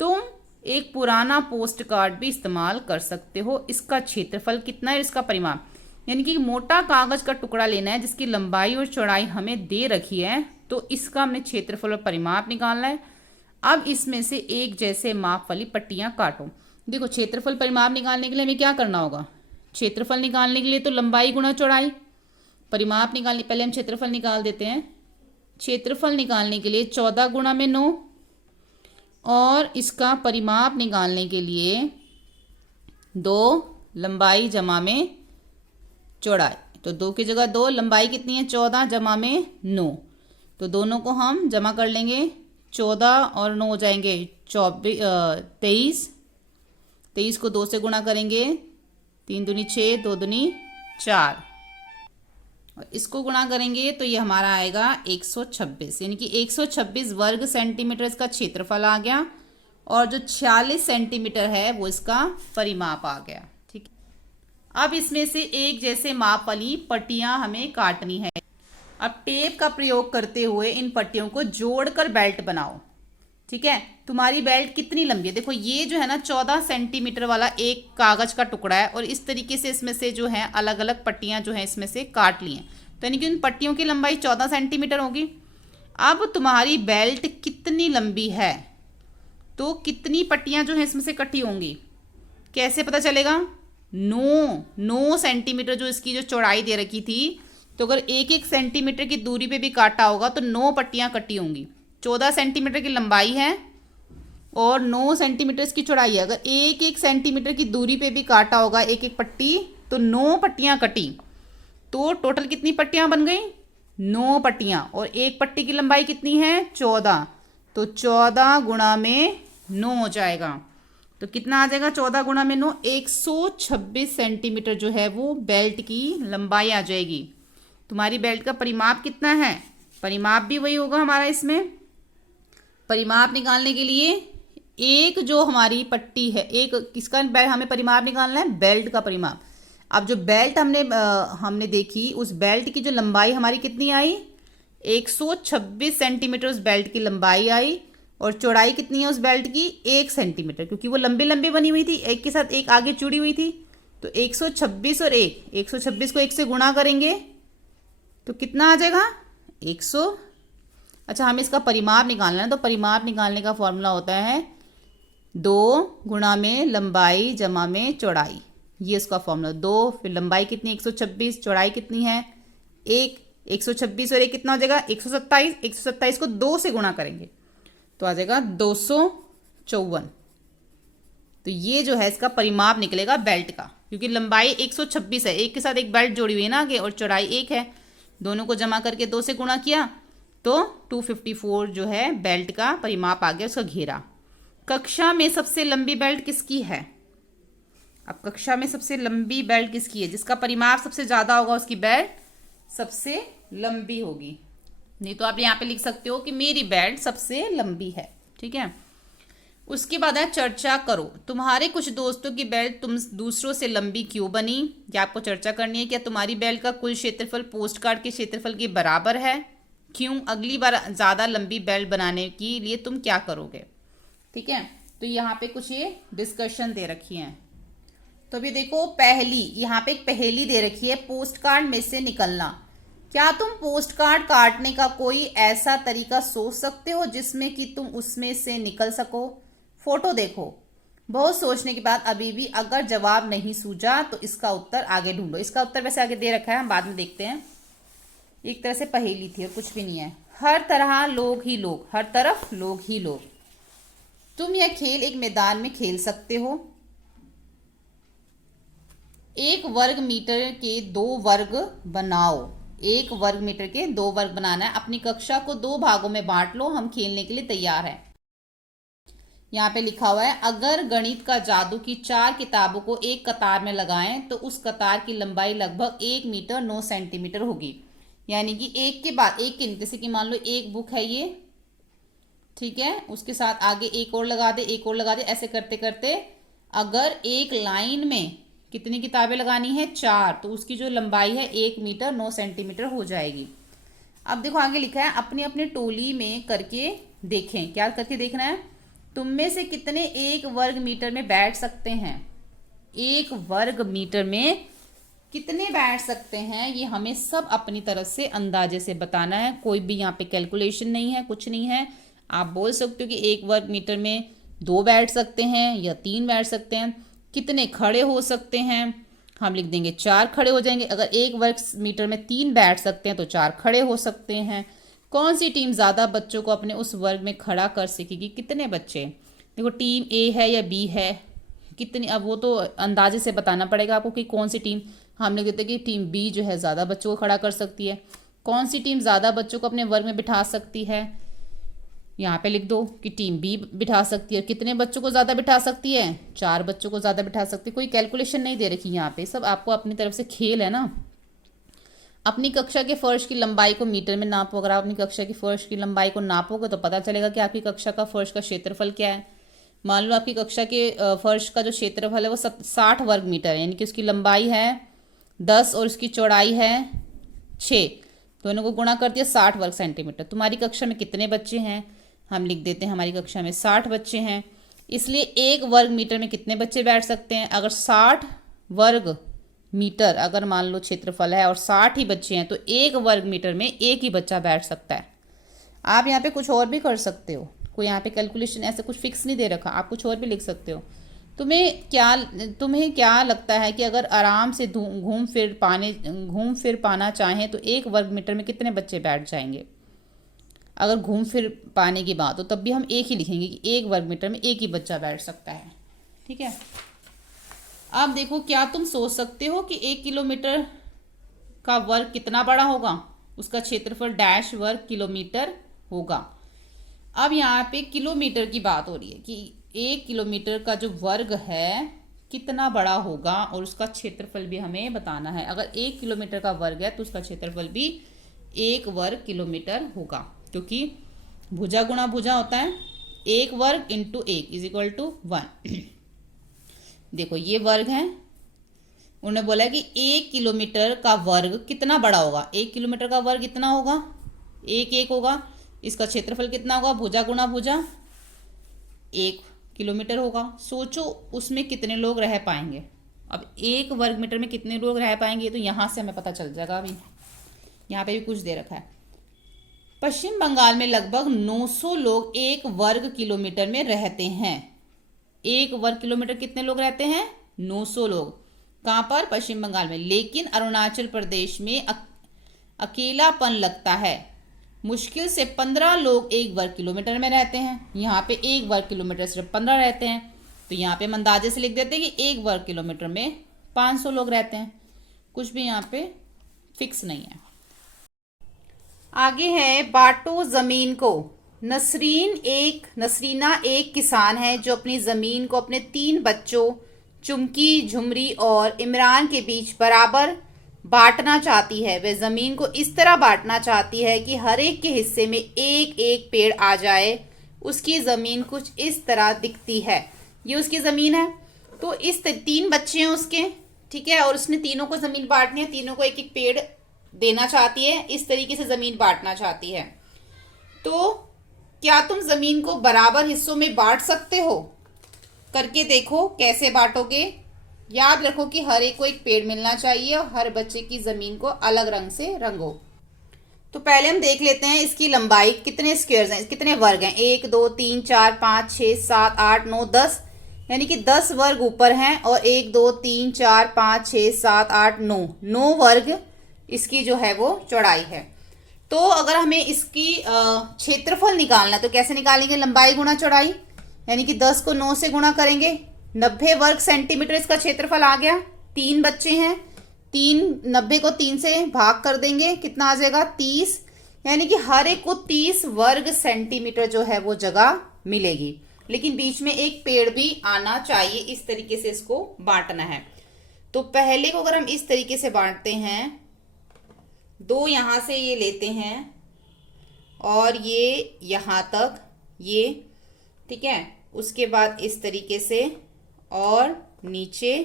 तुम एक पुराना पोस्ट कार्ड भी इस्तेमाल कर सकते हो। इसका क्षेत्रफल कितना है, इसका परिमाप। यानी कि मोटा कागज का टुकड़ा लेना है जिसकी लंबाई और चौड़ाई हमें दे रखी है, तो इसका हमने क्षेत्रफल और परिमाप निकालना है। अब इसमें से एक जैसे माप वाली पट्टियां काटो। देखो, क्षेत्रफल परिमाप निकालने के लिए हमें क्या करना होगा, क्षेत्रफल निकालने के लिए तो लंबाई गुणा चौड़ाई, परिमाप निकालने पहले हम क्षेत्रफल निकाल देते हैं। क्षेत्रफल निकालने के लिए 14 गुणा में 9 और इसका परिमाप निकालने के लिए 2 लंबाई जमा में चौड़ाई, तो 2 की जगह 2, लंबाई कितनी है 14 जमा में 9, तो दोनों को हम जमा कर लेंगे। 14 और 9 हो जाएंगे 23, 23 को 2 से गुणा करेंगे, 3 दूनी 6, 2 दूनी 4, और इसको गुणा करेंगे तो ये हमारा आएगा 126, यानी कि 126 वर्ग सेंटीमीटर इसका क्षेत्रफल आ गया और जो 46 सेंटीमीटर है वो इसका परिमाप आ गया, ठीक है। अब इसमें से एक जैसे माप वाली पट्टियां हमें काटनी है। अब टेप का प्रयोग करते हुए इन पट्टियों को जोड़कर बेल्ट बनाओ, ठीक है। तुम्हारी बेल्ट कितनी लंबी है, देखो ये जो है ना 14 सेंटीमीटर वाला एक कागज का टुकड़ा है और इस तरीके से इसमें से जो है अलग अलग पट्टियां जो है इसमें से काट ली हैं, तो यानी कि उन पट्टियों की लंबाई 14 सेंटीमीटर होगी। अब तुम्हारी बेल्ट कितनी लंबी है, तो कितनी पट्टियां जो है इसमें से इकट्ठी होंगी, कैसे पता चलेगा। 9 सेंटीमीटर जो इसकी जो चौड़ाई दे रखी थी, तो अगर 1-1 सेंटीमीटर की दूरी पे भी काटा होगा तो 9 पट्टियां इकट्ठी होंगी। 14 सेंटीमीटर की लंबाई है और 9 सेंटीमीटर इसकी चौड़ाई है। अगर 1-1 सेंटीमीटर की दूरी पे भी काटा होगा 1-1 पट्टी, तो 9 पट्टियां कटी, तो टोटल कितनी पट्टियां बन गई, 9 पट्टियां। और एक पट्टी की लंबाई कितनी है 14, तो 14 गुणा में 9 हो जाएगा, तो कितना आ जाएगा 14 गुणा में 9, 126 सेंटीमीटर जो है वो बेल्ट की लंबाई आ जाएगी। तुम्हारी बेल्ट का परिमाप कितना है, परिमाप भी वही होगा हमारा। इसमें परिमाप निकालने के लिए एक जो हमारी पट्टी है, एक किसका हमें परिमाप निकालना है, बेल्ट का परिमाप। अब जो बेल्ट हमने देखी, उस बेल्ट की जो लंबाई हमारी कितनी आई, 126 सेंटीमीटर उस बेल्ट की लंबाई आई और चौड़ाई कितनी है उस बेल्ट की 1 सेंटीमीटर, क्योंकि वो लंबी लंबी बनी हुई थी, एक के साथ एक आगे जुड़ी हुई थी। तो 126 और 126 को 1 से गुणा करेंगे तो कितना आ जाएगा 100। अच्छा, हमें इसका परिमाप निकालना है, तो परिमाप निकालने का फॉर्मूला होता है 2 गुणा में लंबाई जमा में चौड़ाई, ये इसका फॉर्मूला। 2 फिर लंबाई कितनी 126, चौड़ाई कितनी है 1, 126 और 1 कितना हो जाएगा 127, 127 को 2 से गुणा करेंगे तो आ जाएगा 254। तो ये जो है इसका परिमाप निकलेगा बेल्ट का, क्योंकि लंबाई 126 है, एक के साथ एक बेल्ट जोड़ी हुई है ना आगे, और चौड़ाई 1 है, दोनों को जमा करके 2 से गुणा किया तो 254 जो है बेल्ट का परिमाप आ गया, उसका घेरा। कक्षा में सबसे लंबी बेल्ट किसकी है, अब कक्षा में सबसे लंबी बेल्ट किसकी है, जिसका परिमाप सबसे ज्यादा होगा उसकी बेल्ट सबसे लंबी होगी। नहीं तो आप यहाँ पे लिख सकते हो कि मेरी बेल्ट सबसे लंबी है, ठीक है। उसके बाद है चर्चा करो, तुम्हारे कुछ दोस्तों की बेल्ट तुम दूसरों से लंबी क्यों बनी, या आपको चर्चा करनी है। क्या तुम्हारी बेल्ट का कुल क्षेत्रफल पोस्ट कार्ड के क्षेत्रफल के बराबर है, क्यों, अगली बार ज़्यादा लंबी बेल्ट बनाने के लिए तुम क्या करोगे, ठीक है। तो यहाँ पे कुछ ये डिस्कशन दे रखी है। तो अभी देखो पहली, यहाँ पे एक पहेली दे रखी है, पोस्ट कार्ड में से निकलना। क्या तुम पोस्ट कार्ड काटने का कोई ऐसा तरीका सोच सकते हो जिसमें कि तुम उसमें से निकल सको। फोटो देखो, बहुत सोचने के बाद अभी भी अगर जवाब नहीं सूझा तो इसका उत्तर आगे ढूंढो। इसका उत्तर वैसे आगे दे रखा है, हम बाद में देखते हैं। एक तरह से पहेली थी और कुछ भी नहीं है। हर तरह लोग ही लोग, हर तरफ लोग ही लोग। तुम यह खेल एक मैदान में खेल सकते हो, एक वर्ग मीटर के 2 वर्ग बनाओ। एक वर्ग मीटर के 2 वर्ग बनाना है। अपनी कक्षा को 2 भागों में बांट लो, हम खेलने के लिए तैयार हैं। यहाँ पे लिखा हुआ है, अगर गणित का जादू की 4 किताबों को एक कतार में लगाएं तो उस कतार की लंबाई लगभग 1 मीटर 9 सेंटीमीटर होगी। यानी कि एक के बाद एक की, जैसे कि मान लो एक बुक है ये, ठीक है, उसके साथ आगे एक और लगा दे, एक और लगा दे, ऐसे करते करते अगर एक लाइन में कितनी किताबें लगानी है, 4, तो उसकी जो लंबाई है 1 मीटर 9 सेंटीमीटर हो जाएगी। अब देखो आगे लिखा है, अपनी अपनी टोली में करके देखें। क्या करके देखना है? तुम में से कितने 1 वर्ग मीटर में बैठ सकते हैं। 1 वर्ग मीटर में कितने बैठ सकते हैं, ये हमें सब अपनी तरफ से अंदाजे से बताना है। कोई भी यहाँ पे कैलकुलेशन नहीं है, कुछ नहीं है। आप बोल सकते हो कि 1 वर्ग मीटर में 2 बैठ सकते हैं या 3 बैठ सकते हैं। कितने खड़े हो सकते हैं, हम लिख देंगे 4 खड़े हो जाएंगे। अगर 1 वर्ग मीटर में 3 बैठ सकते हैं तो 4 खड़े हो सकते हैं। कौन सी टीम ज़्यादा बच्चों को अपने उस वर्ग में खड़ा कर सकेगी, कितने बच्चे? देखो टीम ए है या बी है, कितनी, अब वो तो अंदाजे से बताना पड़ेगा आपको कि कौन सी टीम। हम लिख देते हैं कि टीम बी जो है ज़्यादा बच्चों को खड़ा कर सकती है। कौन सी टीम ज़्यादा बच्चों को अपने वर्ग में बिठा सकती है, यहाँ पे लिख दो कि टीम बी बिठा सकती है। कितने बच्चों को ज़्यादा बिठा सकती है? 4 बच्चों को ज़्यादा बिठा सकती है। कोई कैलकुलेशन नहीं दे रखी यहाँ पे, सब आपको अपनी तरफ से खेल है ना। अपनी कक्षा के फर्श की लंबाई को मीटर में नापो। अगर आप अपनी कक्षा की फर्श की लंबाई को नापोगे तो पता चलेगा कि आपकी कक्षा का फर्श का क्षेत्रफल क्या है। मान लो आपकी कक्षा के फर्श का जो क्षेत्रफल है वो 60 वर्ग मीटर है, यानी कि उसकी लंबाई है 10 और उसकी चौड़ाई है 6, दोनों को गुणा कर दिया 60 वर्ग सेंटीमीटर। तुम्हारी कक्षा में कितने बच्चे हैं, हम लिख देते हैं हमारी कक्षा में 60 बच्चे हैं। इसलिए 1 वर्ग मीटर में कितने बच्चे बैठ सकते हैं? अगर 60 वर्ग मीटर अगर मान लो क्षेत्रफल है और 60 ही बच्चे हैं तो 1 वर्ग मीटर में 1 ही बच्चा बैठ सकता है। आप यहाँ पे कुछ और भी कर सकते हो, कोई यहाँ पे कैलकुलेशन ऐसे कुछ फिक्स नहीं दे रखा, आप कुछ और भी लिख सकते हो। तुम्हें क्या लगता है कि अगर आराम से घूम फिर पाना चाहें तो 1 वर्ग मीटर में कितने बच्चे बैठ जाएंगे? अगर घूम फिर पाने की बात हो तब भी हम 1 ही लिखेंगे कि 1 वर्ग मीटर में 1 ही बच्चा बैठ सकता है, ठीक है। अब देखो, क्या तुम सोच सकते हो कि 1 किलोमीटर का वर्ग कितना बड़ा होगा? उसका क्षेत्रफल डैश वर्ग किलोमीटर होगा। अब यहाँ पे किलोमीटर की बात हो रही है कि 1 किलोमीटर का जो वर्ग है कितना बड़ा होगा और उसका क्षेत्रफल भी हमें बताना है। अगर 1 किलोमीटर का वर्ग है तो उसका क्षेत्रफल भी 1 वर्ग किलोमीटर होगा, क्योंकि भुजा गुणा भुजा होता है। 1 वर्ग इंटू 1 इज इक्वल टू 1। देखो ये वर्ग है, उन्होंने बोला कि 1 किलोमीटर का वर्ग कितना बड़ा होगा। 1 किलोमीटर का वर्ग इतना होगा, 1 होगा। इसका क्षेत्रफल कितना होगा? भुजा गुणा भुजा 1 किलोमीटर होगा। सोचो उसमें कितने लोग रह पाएंगे। अब 1 वर्ग मीटर में कितने लोग रह पाएंगे तो यहाँ से हमें पता चल जाएगा। अभी यहाँ पे भी कुछ दे रखा है। पश्चिम बंगाल में लगभग 900 लोग 1 वर्ग किलोमीटर में रहते हैं। 1 वर्ग किलोमीटर कितने लोग रहते हैं? 900 लोग। कहाँ पर? पश्चिम बंगाल में। लेकिन अरुणाचल प्रदेश में अकेलापन लगता है। मुश्किल से 15 लोग 1 वर्ग किलोमीटर में रहते हैं। यहाँ पे 1 वर्ग किलोमीटर सिर्फ 15 रहते हैं, तो यहाँ पे हम अंदाजे से लिख देते हैं कि 1 वर्ग किलोमीटर में 500 लोग रहते हैं। कुछ भी यहाँ पे फिक्स नहीं है। आगे है, बांटो जमीन को। नसरीना एक किसान है जो अपनी जमीन को अपने 3 बच्चों चुमकी, झुमरी और इमरान के बीच बराबर बांटना चाहती है। वह जमीन को इस तरह बांटना चाहती है कि हर एक के हिस्से में एक एक पेड़ आ जाए। उसकी जमीन कुछ इस तरह दिखती है। ये उसकी जमीन है, तो इस 3 बच्चे हैं उसके, ठीक है, और उसने तीनों को जमीन बांटनी है, तीनों को एक एक पेड़ देना चाहती है। इस तरीके से जमीन बांटना चाहती है। तो क्या तुम जमीन को बराबर हिस्सों में बांट सकते हो? करके देखो कैसे बांटोगे। याद रखो कि हर एक को एक पेड़ मिलना चाहिए और हर बच्चे की जमीन को अलग रंग से रंगो। तो पहले हम देख लेते हैं इसकी लंबाई कितने स्क्वायर्स हैं, कितने वर्ग हैं। 1 2 3 4 5 6 7 8 9 10, यानी कि 10 वर्ग ऊपर हैं और 1 2 3 4 5 6 7 8 9 वर्ग इसकी जो है वो चौड़ाई है। तो अगर हमें इसकी क्षेत्रफल निकालना है तो कैसे निकालेंगे? लंबाई गुणा चौड़ाई, यानी कि 10 को 9 से गुणा करेंगे, 90 वर्ग सेंटीमीटर इसका क्षेत्रफल आ गया। 3 बच्चे हैं, 90 को 3 से भाग कर देंगे, कितना आ जाएगा 30, यानी कि हर एक को 30 वर्ग सेंटीमीटर जो है वो जगह मिलेगी। लेकिन बीच में एक पेड़ भी आना चाहिए, इस तरीके से इसको बांटना है। तो पहले को अगर हम इस तरीके से बांटते हैं, 2 यहां से ये लेते हैं और ये यहां तक, ये ठीक है, उसके बाद इस तरीके से और नीचे,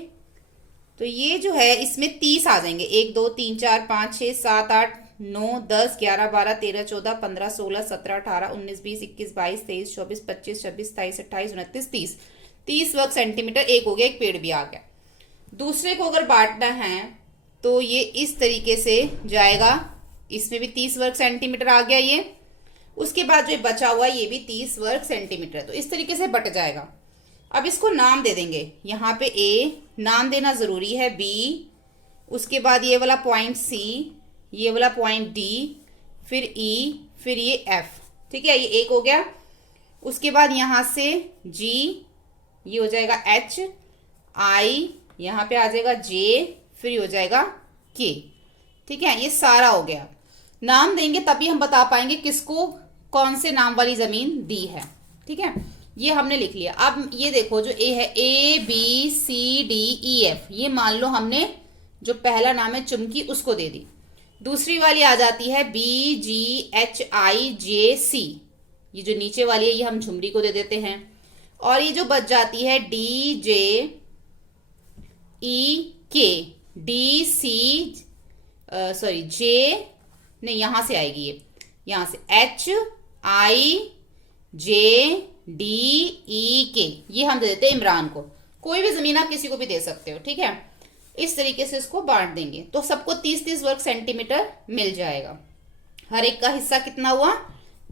तो ये जो है इसमें 30 आ जाएंगे। 1 2 3 4 5 6 7 8 9 10 11 12 13 14 15 16 17 18 19 20 21 22 23 24 25 26 27 28 29 30, 30 वर्ग सेंटीमीटर एक हो गया, एक पेड़ भी आ गया। दूसरे को अगर बांटना है तो ये इस तरीके से जाएगा, इसमें भी 30 वर्ग सेंटीमीटर आ गया ये। उसके बाद जो बचा हुआ ये भी 30 वर्ग सेंटीमीटर, तो इस तरीके से बट जाएगा। अब इसको नाम दे देंगे, यहाँ पे ए नाम देना जरूरी है, बी, उसके बाद ये वाला पॉइंट सी, ये वाला पॉइंट डी, फिर ई, फिर ये एफ, ठीक है, ये एक हो गया। उसके बाद यहां से जी, ये हो जाएगा एच, आई, यहां पे आ जाएगा जे, फिर हो जाएगा के, ठीक है, ये सारा हो गया। नाम देंगे तभी हम बता पाएंगे किसको कौन से नाम वाली जमीन दी है, ठीक है, ये हमने लिख लिया। अब ये देखो जो ए है, A B C D E F, ये मान लो हमने जो पहला नाम है चुमकी उसको दे दी। दूसरी वाली आ जाती है B G H I J C, ये जो नीचे वाली है ये हम झुमरी को दे देते हैं। और ये जो बच जाती है डी जे ई के, डी सी सॉरी जे नहीं, यहां से आएगी ये, यहां से H I J D E के, ये हम दे देते हैं इमरान को। कोई भी जमीन आप किसी को भी दे सकते हो, ठीक है। इस तरीके से इसको बांट देंगे तो सबको 30-30 वर्ग सेंटीमीटर मिल जाएगा। हर एक का हिस्सा कितना हुआ,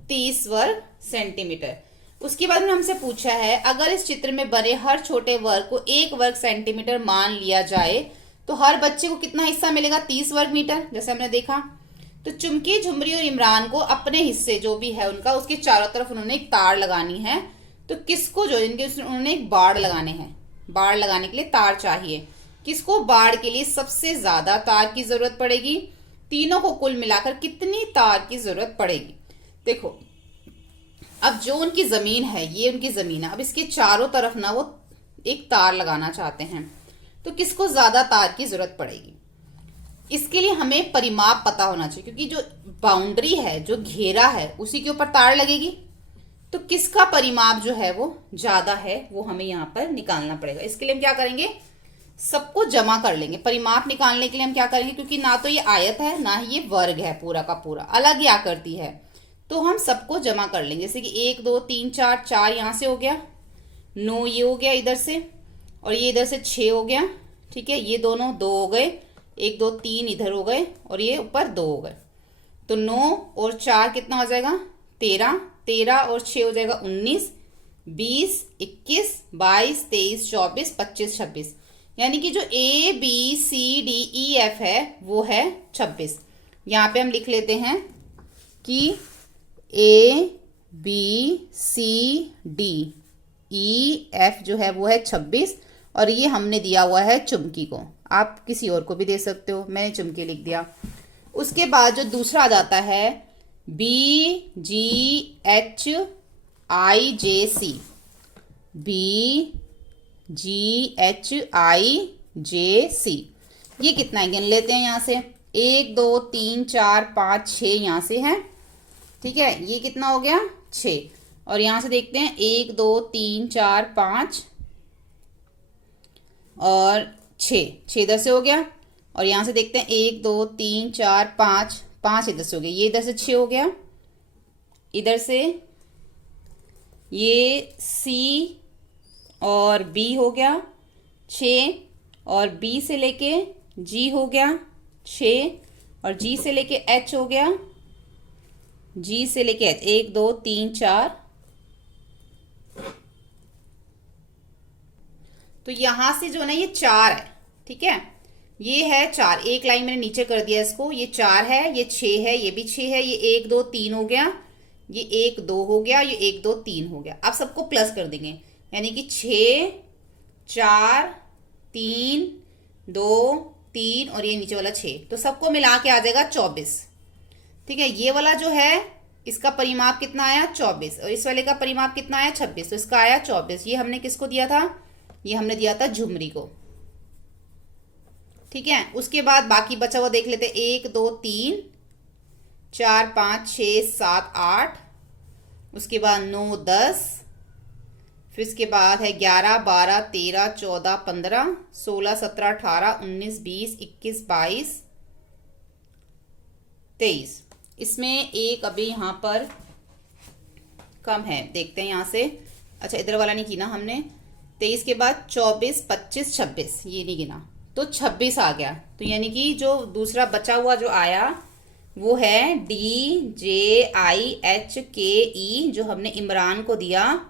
30 वर्ग सेंटीमीटर। उसके बाद में हमसे पूछा है अगर इस चित्र में बने हर छोटे वर्ग को 1 वर्ग सेंटीमीटर मान लिया जाए तो हर बच्चे को कितना हिस्सा मिलेगा, 30 वर्ग मीटर, जैसे हमने देखा। तो चुमकी, झुमरी और इमरान को अपने हिस्से जो भी है उनका, उसके चारों तरफ उन्होंने एक तार लगानी है। तो किसको जो इनके उन्होंने एक बाड़ लगाने हैं, बाड़ लगाने के लिए तार चाहिए। किसको बाड़ के लिए सबसे ज्यादा तार की जरूरत पड़ेगी, तीनों को कुल मिलाकर कितनी तार की जरूरत पड़ेगी। देखो अब जो उनकी जमीन है, ये उनकी जमीन है, अब इसके चारों तरफ ना वो एक तार लगाना चाहते हैं, तो किसको ज्यादा तार की जरूरत पड़ेगी। इसके लिए हमें परिमाप पता होना चाहिए, क्योंकि जो बाउंड्री है, जो घेरा है, उसी के ऊपर तार लगेगी। तो किसका परिमाप जो है वो ज्यादा है वो हमें यहाँ पर निकालना पड़ेगा। इसके लिए हम क्या करेंगे, सबको जमा कर लेंगे। परिमाप निकालने के लिए हम क्या करेंगे, क्योंकि ना तो ये आयत है ना ही ये वर्ग है, पूरा का पूरा अलग ही आकृति है, तो हम सबको जमा कर लेंगे। जैसे कि 1 2 3 4, 4 यहाँ से हो गया, 9 ये हो गया इधर से, और ये इधर से 6 हो गया, ठीक है, ये दोनों 2 हो गए, 1 2 3 इधर हो गए, और ये ऊपर 2 हो गए। तो 9 और 4 कितना हो जाएगा, 13, 13 और 6 हो जाएगा 19, 20, 21, 22, 23, 24, 25, 26, यानी कि जो A B C D E F है वो है 26। यहाँ पे हम लिख लेते हैं कि A B C D E F जो है वो है 26, और ये हमने दिया हुआ है चुमकी को, आप किसी और को भी दे सकते हो, मैंने चुमकी लिख दिया। उसके बाद जो दूसरा आ जाता है B G H I J C, B G H I J C, ये कितना है गिन लेते हैं यहाँ से, 1 2 3 4 5 6 यहाँ से है, ठीक है, ये कितना हो गया 6, और यहाँ से देखते हैं 1 2 3 4 5 और 6 इधर से हो गया, और यहाँ से देखते हैं 1 2 3 4 5 5 इधर से हो गया, ये इधर से 6 हो गया, इधर से ये सी और बी हो गया 6, और बी से लेके जी हो गया 6, और जी से लेके एच हो गया, जी से लेके एच 1 2 3 4, तो यहां से जो ना ये 4 है, ठीक है, ये है 4, एक लाइन मैंने नीचे कर दिया इसको, ये 4 है, ये 6 है, ये भी 6 है, ये 1 2 3 हो गया, ये 1 2 हो गया, ये 1 2 3 हो गया। अब सबको प्लस कर देंगे, यानी कि 6 4 3 2 3 और ये नीचे वाला 6, तो सबको मिला के आ जाएगा 24। ठीक है, ये वाला जो है इसका परिमाप कितना आया 24 और इस वाले का परिमाप कितना आया 26, तो इसका आया 24। ये हमने किसको दिया था, ये हमने दिया था झुमरी को। ठीक है, उसके बाद बाकी बचा हुआ देख लेते, 1 2 3 4 5 6 7 8, उसके बाद 9 10, फिर इसके बाद है 11 12 13 14 15 16 17 18 19 20 21 22 23। इसमें एक अभी यहाँ पर कम है, देखते हैं यहाँ से। अच्छा, इधर वाला नहीं गिना हमने। 23 के बाद 24 25 26, ये नहीं गिना, तो 26 आ गया। तो यानी कि जो दूसरा बचा हुआ जो आया वो है DJIHKE, जो हमने इमरान को दिया,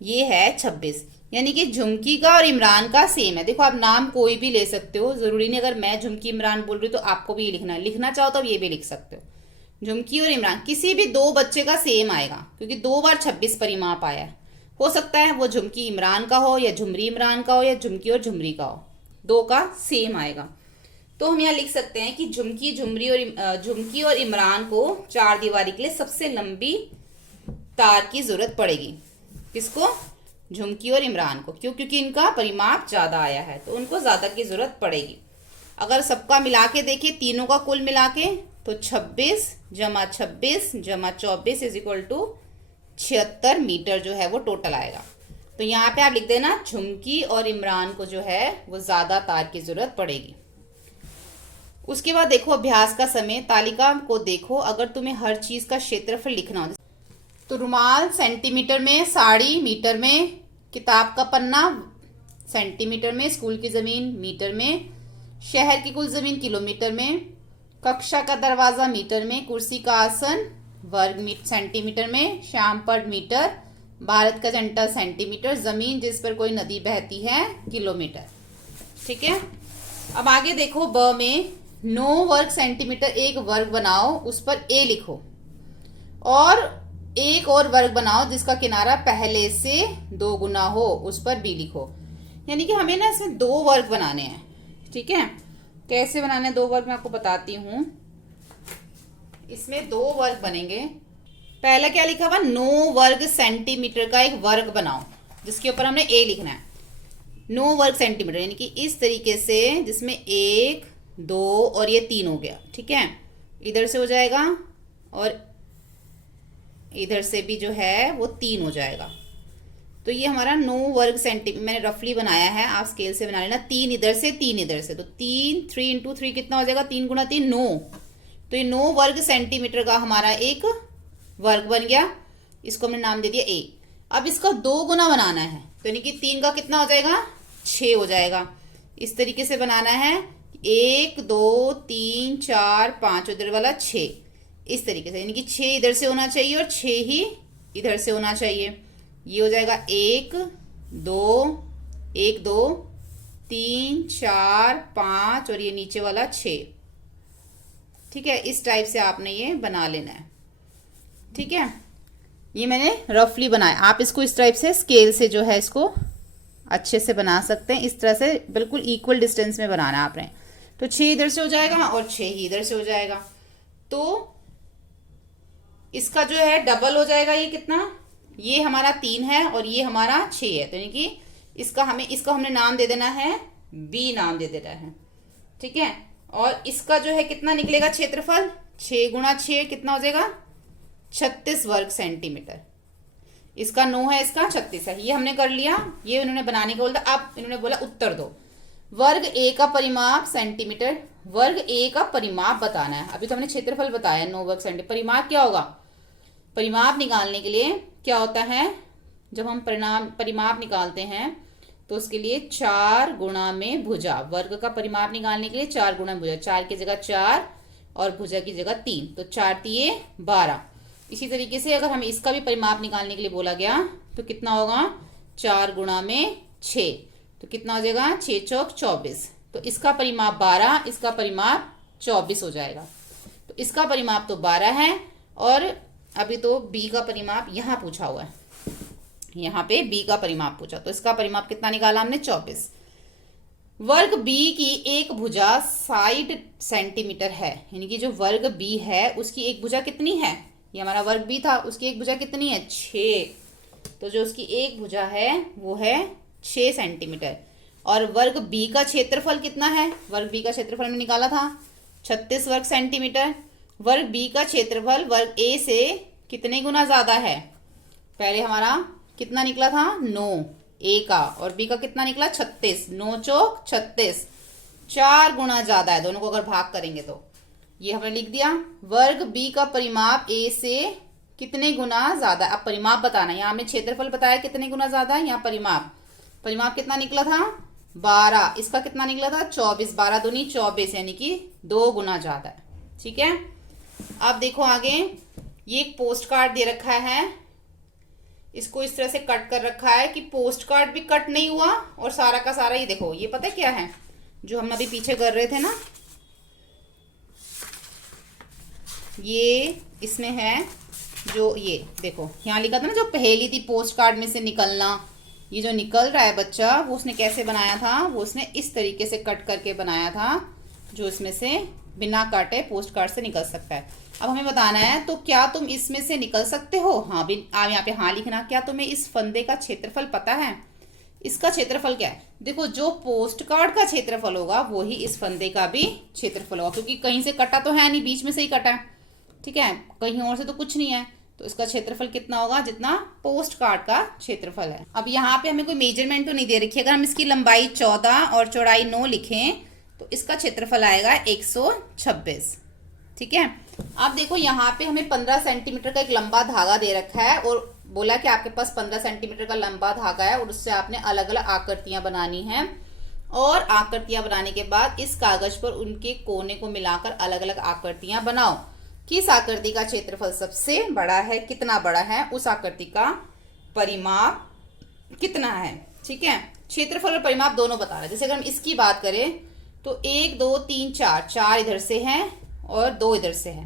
ये है 26। यानी कि झुमकी का और इमरान का सेम है। देखो, आप नाम कोई भी ले सकते हो, जरूरी नहीं अगर मैं झुमकी इमरान बोल रही हूँ तो आपको भी ये लिखना है। लिखना चाहो तो ये भी लिख सकते हो। झुमकी और इमरान किसी भी दो बच्चे का सेम आएगा, क्योंकि 2 बार 26 परिमाप आया है। हो सकता है वो झुमकी इमरान का हो या झुमरी इमरान का हो या झुमकी और झुमरी का हो, 2 का सेम आएगा। तो हम यहाँ लिख सकते हैं कि झुमकी झुमकी और इमरान को 4 दीवारी के लिए सबसे लंबी तार की जरूरत पड़ेगी। किसको, झुमकी और इमरान को। क्यों, क्योंकि इनका परिमाप ज्यादा आया है, तो उनको ज्यादा की जरूरत पड़ेगी। अगर सबका मिला के देखें, तीनों का कुल मिला के, तो 26 जमा 26 जमा 24 इज इक्वल टू 76 मीटर जो है वो टोटल आएगा। तो यहाँ पे आप लिख देना झुमकी और इमरान को जो है वो ज्यादा तार की जरूरत पड़ेगी। उसके बाद देखो अभ्यास का समय, तालिका को देखो। अगर तुम्हें हर चीज का क्षेत्रफल लिखना हो, तो रुमाल सेंटीमीटर में, साड़ी मीटर में, किताब का पन्ना सेंटीमीटर में, स्कूल की जमीन मीटर में, शहर की कुल जमीन किलोमीटर में, कक्षा का दरवाजा मीटर में, कुर्सी का आसन वर्ग सेंटीमीटर में, शाम पर मीटर, भारत का झंडा सेंटीमीटर, जमीन जिस पर कोई नदी बहती है किलोमीटर। ठीक है, अब आगे देखो ब में 9 वर्ग सेंटीमीटर एक वर्ग बनाओ, उस पर ए लिखो, और एक और वर्ग बनाओ जिसका किनारा पहले से 2 गुना हो, उस पर बी लिखो। यानी कि हमें ना इसमें 2 वर्ग बनाने हैं। ठीक है, कैसे बनाने 2 वर्ग मैं आपको बताती हूं। इसमें 2 वर्ग बनेंगे। पहला क्या लिखा हुआ, 9 वर्ग सेंटीमीटर का एक वर्ग बनाओ, जिसके ऊपर हमने ए लिखना है। 9 वर्ग सेंटीमीटर यानी कि इस तरीके से, जिसमें 1 2 और ये 3 हो गया। ठीक है, इधर से हो जाएगा और इधर से भी जो है वो 3 हो जाएगा। तो ये हमारा 9 वर्ग सेंटीमीटर मैंने रफली बनाया है, आप स्केल से बना लेना। 3 इधर से 3 इधर से, तो 3 इंटू 3 कितना हो जाएगा, 3 गुना 3 9। तो ये 9 वर्ग सेंटीमीटर का हमारा एक वर्ग बन गया, इसको हमने नाम दे दिया ए। अब इसका 2 गुना बनाना है, तो यानी कि 3 का कितना हो जाएगा, 6 हो जाएगा। इस तरीके से बनाना है, 1 2 3 4 5 उधर वाला 6, इस तरीके से, यानी कि 6 इधर से होना चाहिए और 6 ही इधर से होना चाहिए। ये हो जाएगा 1 2 1 2 3 4 5 और ये नीचे वाला 6। ठीक है, इस टाइप से आपने ये बना लेना है। ठीक है, ये मैंने रफली बनाया, आप इसको इस टाइप से स्केल से जो है इसको अच्छे से बना सकते हैं। इस तरह से बिल्कुल इक्वल डिस्टेंस में बनाना है आपने। तो 6 इधर से हो जाएगा और 6 ही इधर से हो जाएगा, तो इसका जो है डबल हो जाएगा। ये कितना, ये हमारा 3 है और ये हमारा 6 है, तो यानी कि इसका हमने नाम दे देना है, बी नाम दे देना है। ठीक है, और इसका जो है कितना निकलेगा क्षेत्रफल, 6 गुणा 6 कितना हो जाएगा, 36 वर्ग सेंटीमीटर। इसका 9 है, इसका 36 है। ये हमने कर लिया, ये इन्होंने बनाने को बोला। अब इन्होंने बोला उत्तर दो। वर्ग ए का परिमाप सेंटीमीटर, वर्ग ए का परिमाप बताना है। अभी तो हमने क्षेत्रफल बताया 9 वर्ग सेंटीमीटर। परिमाप क्या होगा, परिमाप निकालने के लिए क्या होता है, जब हम परिमाप निकालते हैं तो उसके लिए 4 गुणा में भुजा, वर्ग का परिमाप निकालने के लिए 4 गुणा भुजा, 4 की जगह 4 और भुजा की जगह 3, तो 4 तिये 12। इसी तरीके से अगर हमें इसका भी परिमाप निकालने के लिए बोला गया तो कितना होगा, 4 गुणा में 6, तो कितना हो जाएगा, 6 चौक 24। तो इसका परिमाप 12, इसका परिमाप 24 हो जाएगा। तो इसका परिमाप तो 12 है, और अभी तो बी का परिमाप यहाँ पूछा हुआ है, यहाँ पे बी का परिमाप पूछा, तो इसका परिमाप कितना निकाला हमने, 24। वर्ग बी की एक भुजा 60 सेंटीमीटर है, यानी कि जो वर्ग बी है उसकी एक भुजा कितनी है, ये हमारा वर्ग बी था, उसकी एक भुजा कितनी है 6। तो जो उसकी एक भुजा है वो है 6 सेंटीमीटर। और वर्ग बी का क्षेत्रफल कितना है, वर्ग बी का क्षेत्रफल में निकाला था 36 वर्ग सेंटीमीटर। वर्ग बी का क्षेत्रफल वर्ग ए से कितने गुना ज्यादा है, पहले हमारा कितना निकला था 9 ए का, और बी का कितना निकला 36, 9 चौक 36, 4 गुना ज्यादा है, दोनों को अगर भाग करेंगे तो ये हमने लिख दिया। वर्ग बी का परिमाप ए से कितने गुना ज्यादा, अब परिमाप बताना, यहाँ हमने क्षेत्रफल बताया कितने गुना ज्यादा है, यहाँ परिमाप कितना निकला था 12, इसका कितना निकला था 24, 12 दूनी 24, यानी कि 2 गुना ज्यादा है। ठीक है, अब देखो आगे, ये एक पोस्ट कार्ड दे रखा है, इसको इस तरह से कट कर रखा है कि पोस्ट कार्ड भी कट नहीं हुआ और सारा का सारा, ये देखो ये पता है क्या है, जो हम अभी पीछे कर रहे थे ना, ये इसमें है, जो ये देखो यहाँ लिखा था ना, जो पहेली थी पोस्ट कार्ड में से निकलना, ये जो निकल रहा है बच्चा, वो उसने कैसे बनाया था, वो उसने इस तरीके से कट करके बनाया था, जो इसमें से बिना काटे पोस्ट कार्ड से निकल सकता है। अब हमें बताना है, तो क्या तुम इसमें से निकल सकते हो, हाँ भी आप यहाँ पे हाँ लिखना। क्या तुम्हें इस फंदे का क्षेत्रफल पता है, इसका क्षेत्रफल क्या है, देखो जो पोस्ट कार्ड का क्षेत्रफल होगा वो ही इस फंदे का भी क्षेत्रफल होगा, क्योंकि कहीं से कटा तो है नहीं, बीच में से ही कटा है, ठीक है, कहीं और से तो कुछ नहीं है, तो इसका क्षेत्रफल कितना होगा, जितना पोस्ट कार्ड का क्षेत्रफल है। अब यहाँ पे हमें कोई मेजरमेंट तो नहीं दे रखी है, अगर हम इसकी लंबाई 14 और चौड़ाई 9 लिखें तो इसका क्षेत्रफल आएगा 126। ठीक है, अब देखो यहाँ पे हमें 15 सेंटीमीटर का एक लंबा धागा दे रखा है और बोला कि आपके पास 15 सेंटीमीटर का लंबा धागा है और उससे आपने अलग अलग आकृतियां बनानी है, और आकृतियां बनाने के बाद इस कागज पर उनके कोने को मिलाकर अलग अलग आकृतियां बनाओ। किस आकृति का क्षेत्रफल सबसे बड़ा है, कितना बड़ा है, उस आकृति का परिमाप कितना है। ठीक है, क्षेत्रफल और परिमाप दोनों बता रहा है। जैसे अगर हम इसकी बात करें तो 1 2 3 4, 4 इधर से है और 2 इधर से है,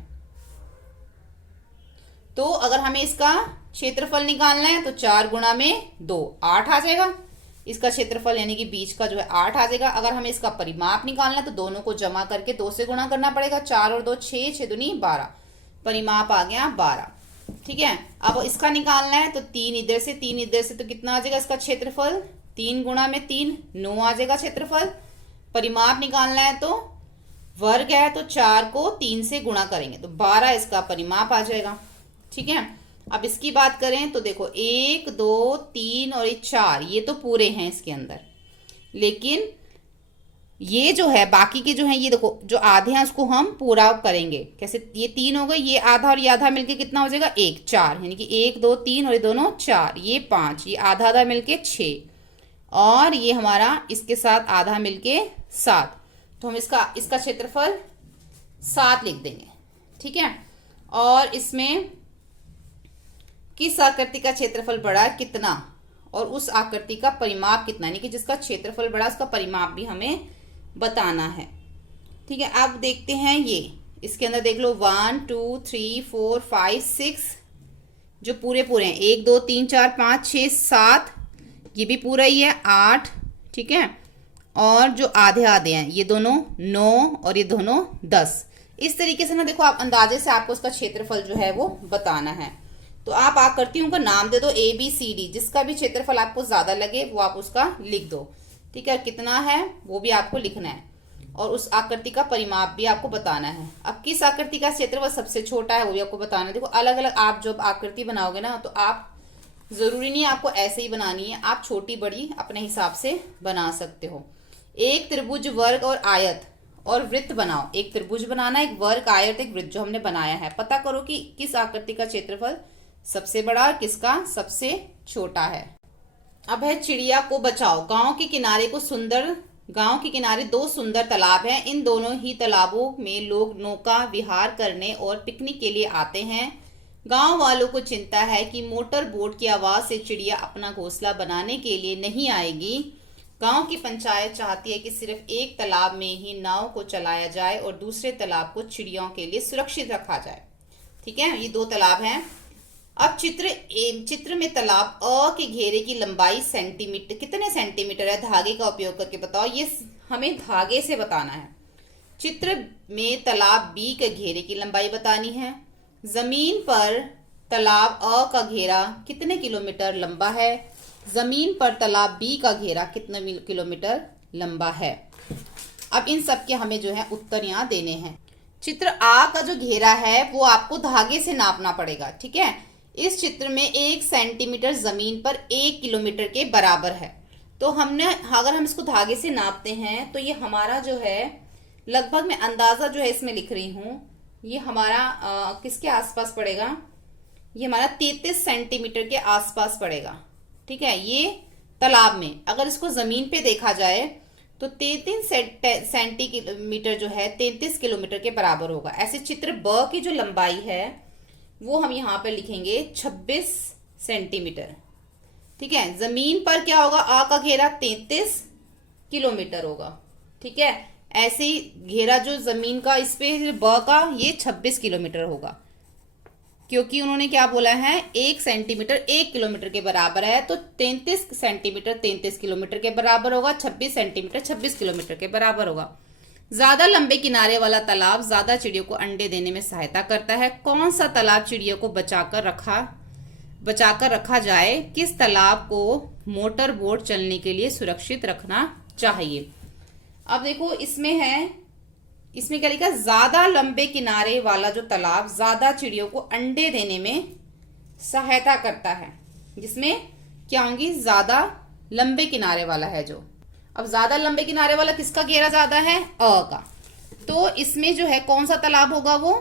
तो अगर हमें इसका क्षेत्रफल निकालना है तो 4 गुणा में 2 8 आ जाएगा, इसका क्षेत्रफल यानी कि बीच का जो है 8 आ जाएगा। अगर हमें इसका परिमाप निकालना है तो दोनों को जमा करके 2 से गुणा करना पड़ेगा, 4 और 2 6, 6 दूनी 12, परिमाप आ गया 12। ठीक है, अब इसका निकालना है तो 3 इधर से 3 इधर से, तो कितना आ जाएगा इसका क्षेत्रफल, 3 गुणा में 3 9 आ जाएगा क्षेत्रफल। परिमाप निकालना है तो वर्ग है तो 4 को 3 से गुणा करेंगे तो 12 इसका परिमाप आ जाएगा। ठीक है, अब इसकी बात करें तो देखो 1 2 3 और ये 4, ये तो पूरे हैं इसके अंदर, लेकिन ये जो है बाकी के जो है, ये देखो जो आधे हैं उसको हम पूरा करेंगे कैसे, ये 3 हो गए, ये आधा और ये आधा मिलके कितना हो जाएगा 1 4, यानी कि 1 2 3 और ये दोनों 4, ये 5, ये आधा आधा मिलके 6, और ये हमारा इसके साथ आधा मिलके 7, तो हम इसका क्षेत्रफल 7 लिख देंगे। ठीक है, और इसमें किस आकृति का क्षेत्रफल बड़ा कितना और उस आकृति का परिमाप कितना, यानी कि जिसका क्षेत्रफल बड़ा उसका परिमाप भी हमें बताना है। ठीक है, अब देखते हैं ये इसके अंदर देख लो 1 2 3 4 5 6 जो पूरे पूरे हैं, 1 2 3 4 5 6 7, ये भी पूरा ही है 8। ठीक है, और जो आधे आधे हैं ये दोनों 9 और ये दोनों 10। इस तरीके से ना देखो आप अंदाजे से आपको उसका क्षेत्रफल जो है वो बताना है। तो आप आकृतियों का नाम दे दो ABCD, जिसका भी क्षेत्रफल आपको ज्यादा लगे वो आप उसका लिख दो। ठीक है, कितना है वो भी आपको लिखना है और उस आकृति का परिमाप भी आपको बताना है। अब किस आकृति का क्षेत्रफल सबसे छोटा है वो भी आपको बताना है। देखो अलग अलग आप जब आकृति बनाओगे ना तो आप जरूरी नहीं आपको ऐसे ही बनानी है, आप छोटी बड़ी अपने हिसाब से बना सकते हो। एक त्रिभुज, वर्ग और आयत और वृत्त बनाओ। एक त्रिभुज बनाना, एक वर्ग, आयत, एक वृत्त जो हमने बनाया है, पता करो कि किस आकृति का क्षेत्रफल सबसे बड़ा और किसका सबसे छोटा है। अब है चिड़िया को बचाओ। गांव के किनारे 2 सुंदर तालाब हैं। इन दोनों ही तालाबों में लोग नौका विहार करने और पिकनिक के लिए आते हैं। गांव वालों को चिंता है कि मोटर बोट की आवाज से चिड़िया अपना घोंसला बनाने के लिए नहीं आएगी। गांव की पंचायत चाहती है कि सिर्फ एक तालाब में ही नाव को चलाया जाए और दूसरे तालाब को चिड़ियों के लिए सुरक्षित रखा जाए। ठीक है, ये 2 तालाब हैं, अब चित्र में तालाब अ के घेरे की लंबाई सेंटीमीटर कितने सेंटीमीटर है, धागे का उपयोग करके बताओ। ये हमें धागे से बताना है। चित्र में तालाब बी के घेरे की लंबाई बतानी है। जमीन पर तालाब अ का घेरा कितने किलोमीटर लंबा है, जमीन पर तालाब बी का घेरा कितने किलोमीटर लंबा है। अब इन सब के हमें जो है उत्तर यहाँ देने हैं। चित्र आ का जो घेरा है वो आपको धागे से नापना पड़ेगा, ठीक है। इस चित्र में 1 सेंटीमीटर जमीन पर 1 किलोमीटर के बराबर है। तो हमने अगर हम इसको धागे से नापते हैं तो ये हमारा जो है लगभग, मैं अंदाजा जो है इसमें लिख रही हूँ, ये हमारा किसके आसपास पड़ेगा, ये हमारा 33 सेंटीमीटर के आसपास पड़ेगा, ठीक है। ये तालाब में अगर इसको जमीन पे देखा जाए तो 33 सेंटीमीटर जो है 33 किलोमीटर के बराबर होगा। ऐसे चित्र ब की जो लंबाई है वो हम यहाँ पे लिखेंगे 26 सेंटीमीटर, ठीक है। जमीन पर क्या होगा, आ का घेरा 33 किलोमीटर होगा, ठीक है। ऐसे ही घेरा जो जमीन का इस पे ब का ये 26 किलोमीटर होगा, क्योंकि उन्होंने क्या बोला है 1 सेंटीमीटर 1 किलोमीटर के बराबर है, तो 33 सेंटीमीटर 33 किलोमीटर के बराबर होगा, 26 सेंटीमीटर 26 किलोमीटर के बराबर होगा। ज्यादा लंबे किनारे वाला तालाब ज्यादा चिड़ियों को अंडे देने में सहायता करता है। कौन सा तालाब चिड़ियों को बचाकर रखा जाए, किस तालाब को मोटर बोट चलने के लिए सुरक्षित रखना चाहिए। अब देखो इसमें क्या लिखा, ज्यादा लंबे किनारे वाला जो तालाब ज्यादा चिड़ियों को अंडे देने में सहायता करता है, जिसमें क्या होंगी, ज्यादा लंबे किनारे वाला है जो। अब ज्यादा लंबे किनारे वाला किसका घेरा ज्यादा है, अ का। तो इसमें जो है कौन सा तालाब होगा, वो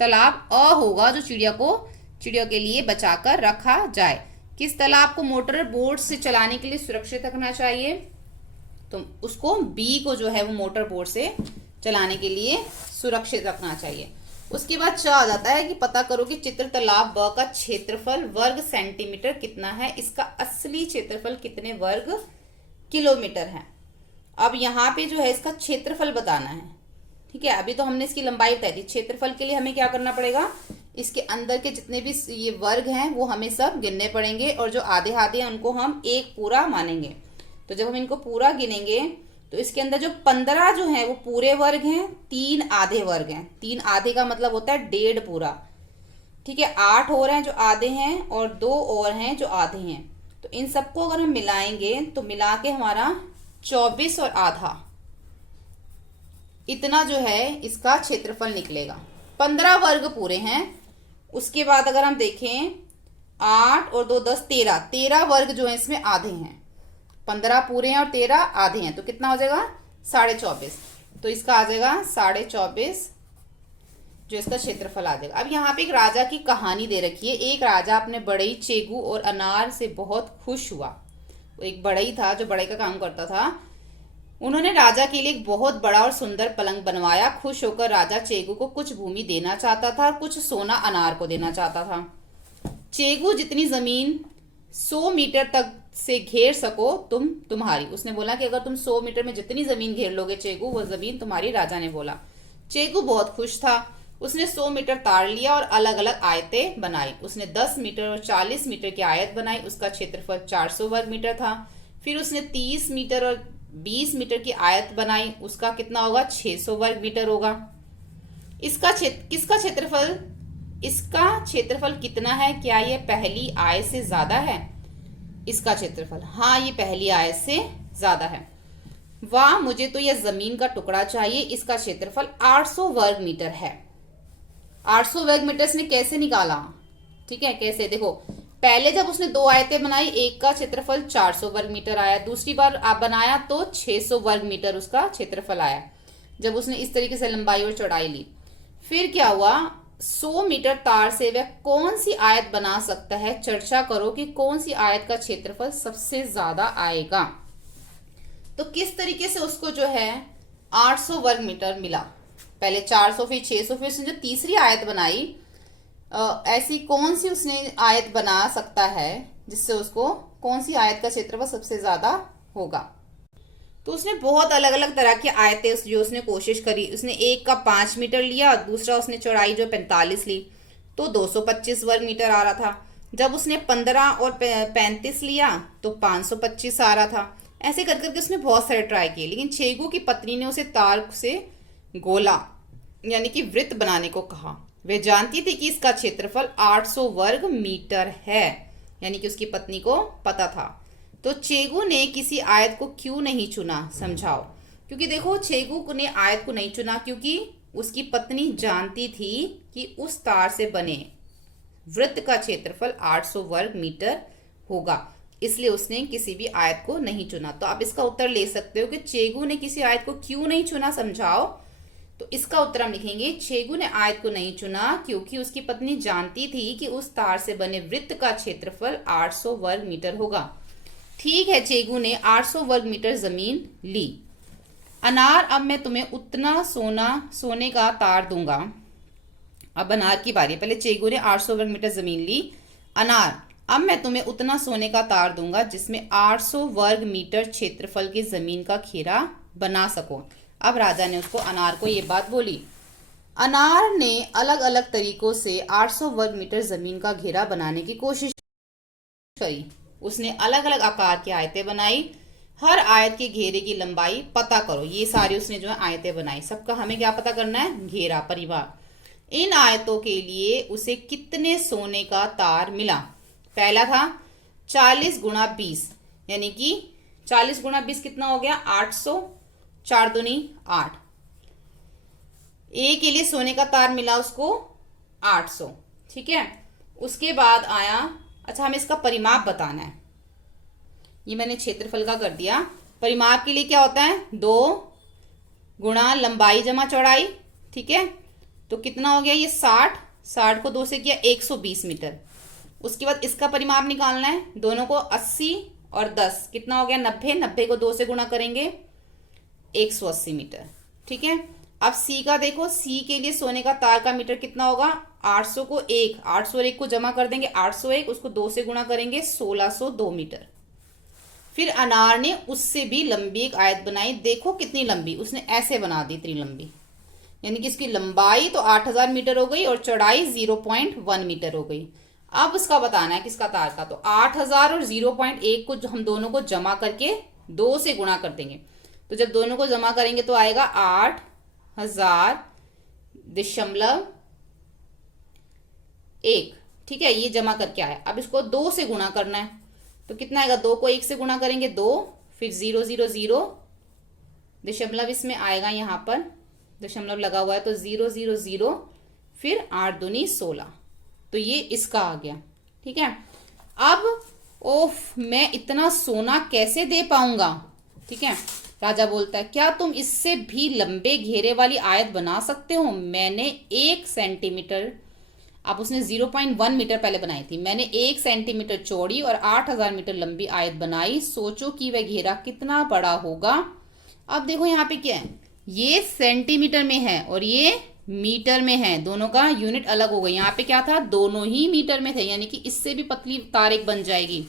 तालाब अ होगा जो चिड़ियों के लिए बचाकर रखा जाए। किस तालाब को मोटर बोट से चलाने के लिए सुरक्षित रखना चाहिए, तो उसको बी को जो है वो मोटर बोट से चलाने के लिए सुरक्षित रखना चाहिए। उसके बाद च आ जाता है कि पता करो कि चित्र तालाब ब का क्षेत्रफल वर्ग सेंटीमीटर कितना है, इसका असली क्षेत्रफल कितने वर्ग किलोमीटर है। अब यहाँ पे जो है इसका क्षेत्रफल बताना है, ठीक है। अभी तो हमने इसकी लंबाई बताई थी, क्षेत्रफल के लिए हमें क्या करना पड़ेगा, इसके अंदर के जितने भी ये वर्ग हैं वो हमें सब गिनने पड़ेंगे, और जो आधे आधे हैं उनको हम एक पूरा मानेंगे। तो जब हम इनको पूरा गिनेंगे तो इसके अंदर जो 15 जो है वो पूरे वर्ग हैं, 3 आधे वर्ग हैं। 3 आधे का मतलब होता है 1.5 पूरा, ठीक है। 8 और हैं जो आधे हैं और 2 और हैं जो आधे हैं। तो इन सबको अगर हम मिलाएंगे तो मिला के हमारा 24 और आधा इतना जो है इसका क्षेत्रफल निकलेगा। 15 वर्ग पूरे हैं। उसके बाद अगर हम देखें 8 और 2 10 13 वर्ग जो है इसमें आधे हैं। 15 पूरे हैं और 13 आधे हैं, तो कितना हो जाएगा 24.5। तो इसका आ जाएगा 24.5 जो इसका क्षेत्रफल आ जाएगा। अब यहाँ पे एक राजा की कहानी दे रखी है। एक राजा अपने बढ़ई चेगू और अनार से बहुत खुश हुआ। वो एक बढ़ई था जो बढ़ई का काम करता था। उन्होंने राजा के लिए एक बहुत बड़ा और सुंदर पलंग बनवाया। खुश होकर राजा चेगू को कुछ भूमि देना चाहता था और कुछ सोना अनार को देना चाहता था। चेगू जितनी जमीन 100 मीटर तक से घेर सको तुम्हारी। उसने बोला कि अगर तुम 100 मीटर में जितनी जमीन घेर लोगे चेगू, वो जमीन तुम्हारी। राजा ने बोला। चेगू बहुत खुश था। उसने 100 मीटर तार लिया और अलग अलग आयतें बनाई। उसने 10 मीटर और 40 मीटर की आयत बनाई। उसका क्षेत्रफल 400 वर्ग मीटर था। फिर उसने 30 मीटर और 20 मीटर की आयत बनाई। उसका कितना होगा 600 वर्ग मीटर होगा। इसका क्षेत्रफल कितना है? क्या यह पहली आयत से ज्यादा है? इसका क्षेत्रफल, हाँ ये पहली आयत से ज्यादा है। वाह, मुझे तो यह जमीन का टुकड़ा चाहिए। इसका क्षेत्रफल 800 वर्ग मीटर है। 800 वर्ग मीटर इसने कैसे निकाला? ठीक है, कैसे देखो, पहले जब उसने 2 आयतें बनाई, एक का क्षेत्रफल 400 वर्ग मीटर आया। दूसरी बार आप बनाया तो 600 वर्ग मीटर उसका क्षेत्रफल आया, जब उसने इस तरीके से लंबाई और चौड़ाई ली। फिर क्या हुआ, 100 मीटर तार से वह कौन सी आयत बना सकता है? चर्चा करो कि कौन सी आयत का क्षेत्रफल सबसे ज्यादा आएगा। तो किस तरीके से उसको जो है 800 वर्ग मीटर मिला। पहले 400, फिर 600, फिर उसने जो तीसरी आयत बनाई, ऐसी कौन सी उसने आयत बना सकता है जिससे उसको कौन सी आयत का क्षेत्रफल सबसे ज्यादा होगा। तो उसने बहुत अलग अलग तरह की आयतें जो उसने कोशिश करी। उसने एक का 5 मीटर लिया और दूसरा उसने चौड़ाई जो 45 ली। तो 225 वर्ग मीटर आ रहा था। जब उसने 15 और 35 लिया तो 525 आ रहा था। ऐसे कर करके उसने बहुत सारे ट्राई किए, लेकिन छेगू की पत्नी ने उसे तार से गोला यानी कि वृत्त बनाने को कहा। वे जानती थी कि इसका क्षेत्रफल 800 वर्ग मीटर है, यानी कि उसकी पत्नी को पता था। तो चेगू ने किसी आयत को क्यों नहीं चुना, समझाओ। क्योंकि देखो छेगू ने आयत को नहीं चुना क्योंकि उसकी पत्नी जानती थी कि उस तार से बने वृत्त का क्षेत्रफल 800 वर्ग मीटर होगा, इसलिए उसने किसी भी आयत को नहीं चुना। तो आप इसका उत्तर ले सकते हो कि चेगू ने किसी आयत को क्यों नहीं चुना, समझाओ। तो इसका उत्तर हम लिखेंगे छेगू ने आयत को नहीं चुना क्योंकि उसकी पत्नी जानती थी कि उस तार से बने वृत्त का क्षेत्रफल 800 वर्ग मीटर होगा। ठीक है, चेगू ने 800 वर्ग मीटर जमीन ली। अनार, अब मैं तुम्हें उतना सोने का तार दूंगा। अब अनार की बारी। पहले चेगू ने 800 वर्ग मीटर जमीन ली। अनार, अब मैं तुम्हें उतना सोने का तार दूंगा जिसमें 800 वर्ग मीटर क्षेत्रफल की जमीन का घेरा बना सको। अब राजा ने उसको अनार को ये बात बोली। अनार ने अलग अलग तरीकों से 800 वर्ग मीटर जमीन का घेरा बनाने की कोशिश करी। उसने अलग अलग आकार की आयतें बनाई। हर आयत के घेरे की लंबाई पता करो। ये सारी उसने जो है आयतें बनाई। सबका हमें क्या पता करना है, घेरा, परिवार। इन आयतों के लिए उसे कितने सोने का तार मिला। पहला था 40 गुणा 20, यानी कि 40 गुणा 20 कितना हो गया, 800। 4 दूनी 8। ए के लिए सोने का तार मिला उसको 800, ठीक है। उसके बाद आया, अच्छा हमें इसका परिमाप बताना है। ये मैंने क्षेत्रफल का कर दिया। परिमाप के लिए क्या होता है, 2 गुणा लंबाई जमा चौड़ाई, ठीक है। तो कितना हो गया ये 60। 60 को 2 से किया 120 मीटर। उसके बाद इसका परिमाप निकालना है। दोनों को 80 और 10 कितना हो गया 90। 90 को 2 से गुणा करेंगे 180 मीटर, ठीक है। अब सी का देखो, सी के लिए सोने का तार का मीटर कितना होगा, 800 को 1, 800 और 1 को जमा कर देंगे 801, उसको 2 से गुणा करेंगे 1602 मीटर। फिर अनार ने उससे भी लंबी एक आयत बनाई। देखो कितनी लंबी, उसने ऐसे बना दी, इतनी लंबी, यानी कि इसकी लंबाई तो 8000 मीटर हो गई और चौड़ाई 0.1 मीटर हो गई। अब उसका बताना है किसका तार का। तो 8000 और 0.1 को हम दोनों को जमा करके 2 से गुणा कर देंगे। तो जब दोनों को जमा करेंगे तो आएगा 8000.1, ठीक है। ये जमा करके आया। अब इसको 2 से गुणा करना है। तो कितना आएगा, 2 को 1 से गुणा करेंगे 2, फिर 000 दशमलव इसमें आएगा, यहाँ पर दशमलव लगा हुआ है तो 000, फिर 8 दूनी 16। तो ये इसका आ गया, ठीक है। अब ओफ, मैं इतना सोना कैसे दे पाऊंगा, ठीक है। राजा बोलता है, क्या तुम इससे भी लंबे घेरे वाली आयत बना सकते हो। मैंने 1 सेंटीमीटर, अब उसने 0.1 मीटर पहले बनाई थी, मैंने 1 सेंटीमीटर चौड़ी और 8000 मीटर लंबी आयत बनाई। सोचो कि वह घेरा कितना बड़ा होगा। अब देखो यहाँ पे क्या है, ये सेंटीमीटर में है और ये मीटर में है, दोनों का यूनिट अलग हो गई। यहाँ पे क्या था, दोनों ही मीटर में थे, यानी कि इससे भी पतली तार एक बन जाएगी।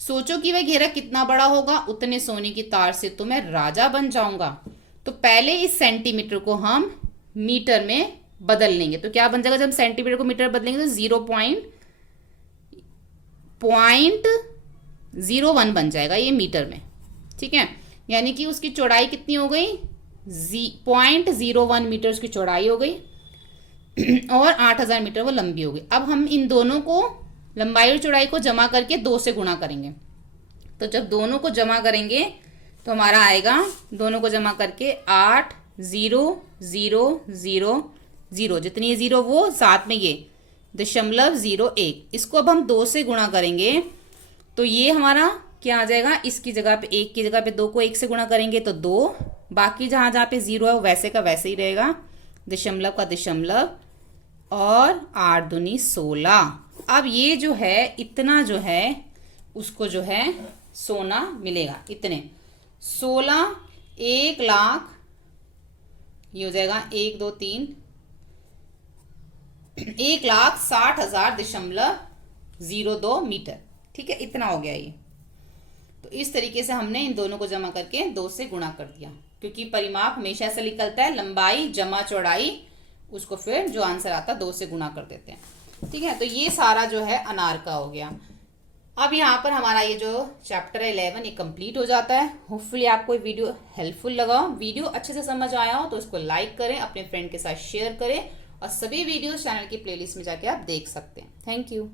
सोचो कि वह घेरा कितना बड़ा होगा, उतने सोने की तार से तो मैं राजा बन जाऊंगा। तो पहले इस सेंटीमीटर को हम मीटर में बदल लेंगे। तो क्या बन जाएगा, जब हम सेंटीमीटर को मीटर बदलेंगे तो 0.01 बन जाएगा ये मीटर में, ठीक है। यानी कि उसकी चौड़ाई कितनी हो गई, 0.01 मीटर उसकी चौड़ाई हो गई और 8000 मीटर वो लंबी हो गई। अब हम इन दोनों को, लंबाई और चौड़ाई को जमा करके 2 से गुणा करेंगे। तो जब दोनों को जमा करेंगे तो हमारा आएगा, दोनों को जमा करके 8,0,0,0,0, जितनी ये 0 वो साथ में ये 0.01। इसको अब हम 2 से गुणा करेंगे तो ये हमारा क्या आ जाएगा, इसकी जगह पे 1 की जगह पे 2 को 1 से गुणा करेंगे तो 2, बाकी जहां जहां पे 0 है वो वैसे का वैसे ही रहेगा, दशमलव का दशमलव और 8 दूनी 16। अब ये जो है इतना जो है उसको जो है सोना मिलेगा, इतने 16, 1 लाख, ये हो जाएगा 1 2 3, 1,60,000.02 मीटर, ठीक है। इतना हो गया ये। तो इस तरीके से हमने इन दोनों को जमा करके 2 से गुणा कर दिया, क्योंकि परिमाप हमेशा ऐसा निकलता है, लंबाई जमा चौड़ाई उसको फिर जो आंसर आता है 2 से गुना कर देते हैं। ठीक है, तो ये सारा जो है अनार का हो गया। अब यहाँ पर हमारा ये जो चैप्टर है 11 ये कंप्लीट हो जाता है। होपफुली आपको ये वीडियो हेल्पफुल लगा हो, वीडियो अच्छे से समझ आया हो तो उसको लाइक करें, अपने फ्रेंड के साथ शेयर करें और सभी वीडियो चैनल की प्लेलिस्ट में जाके आप देख सकते हैं। Thank you.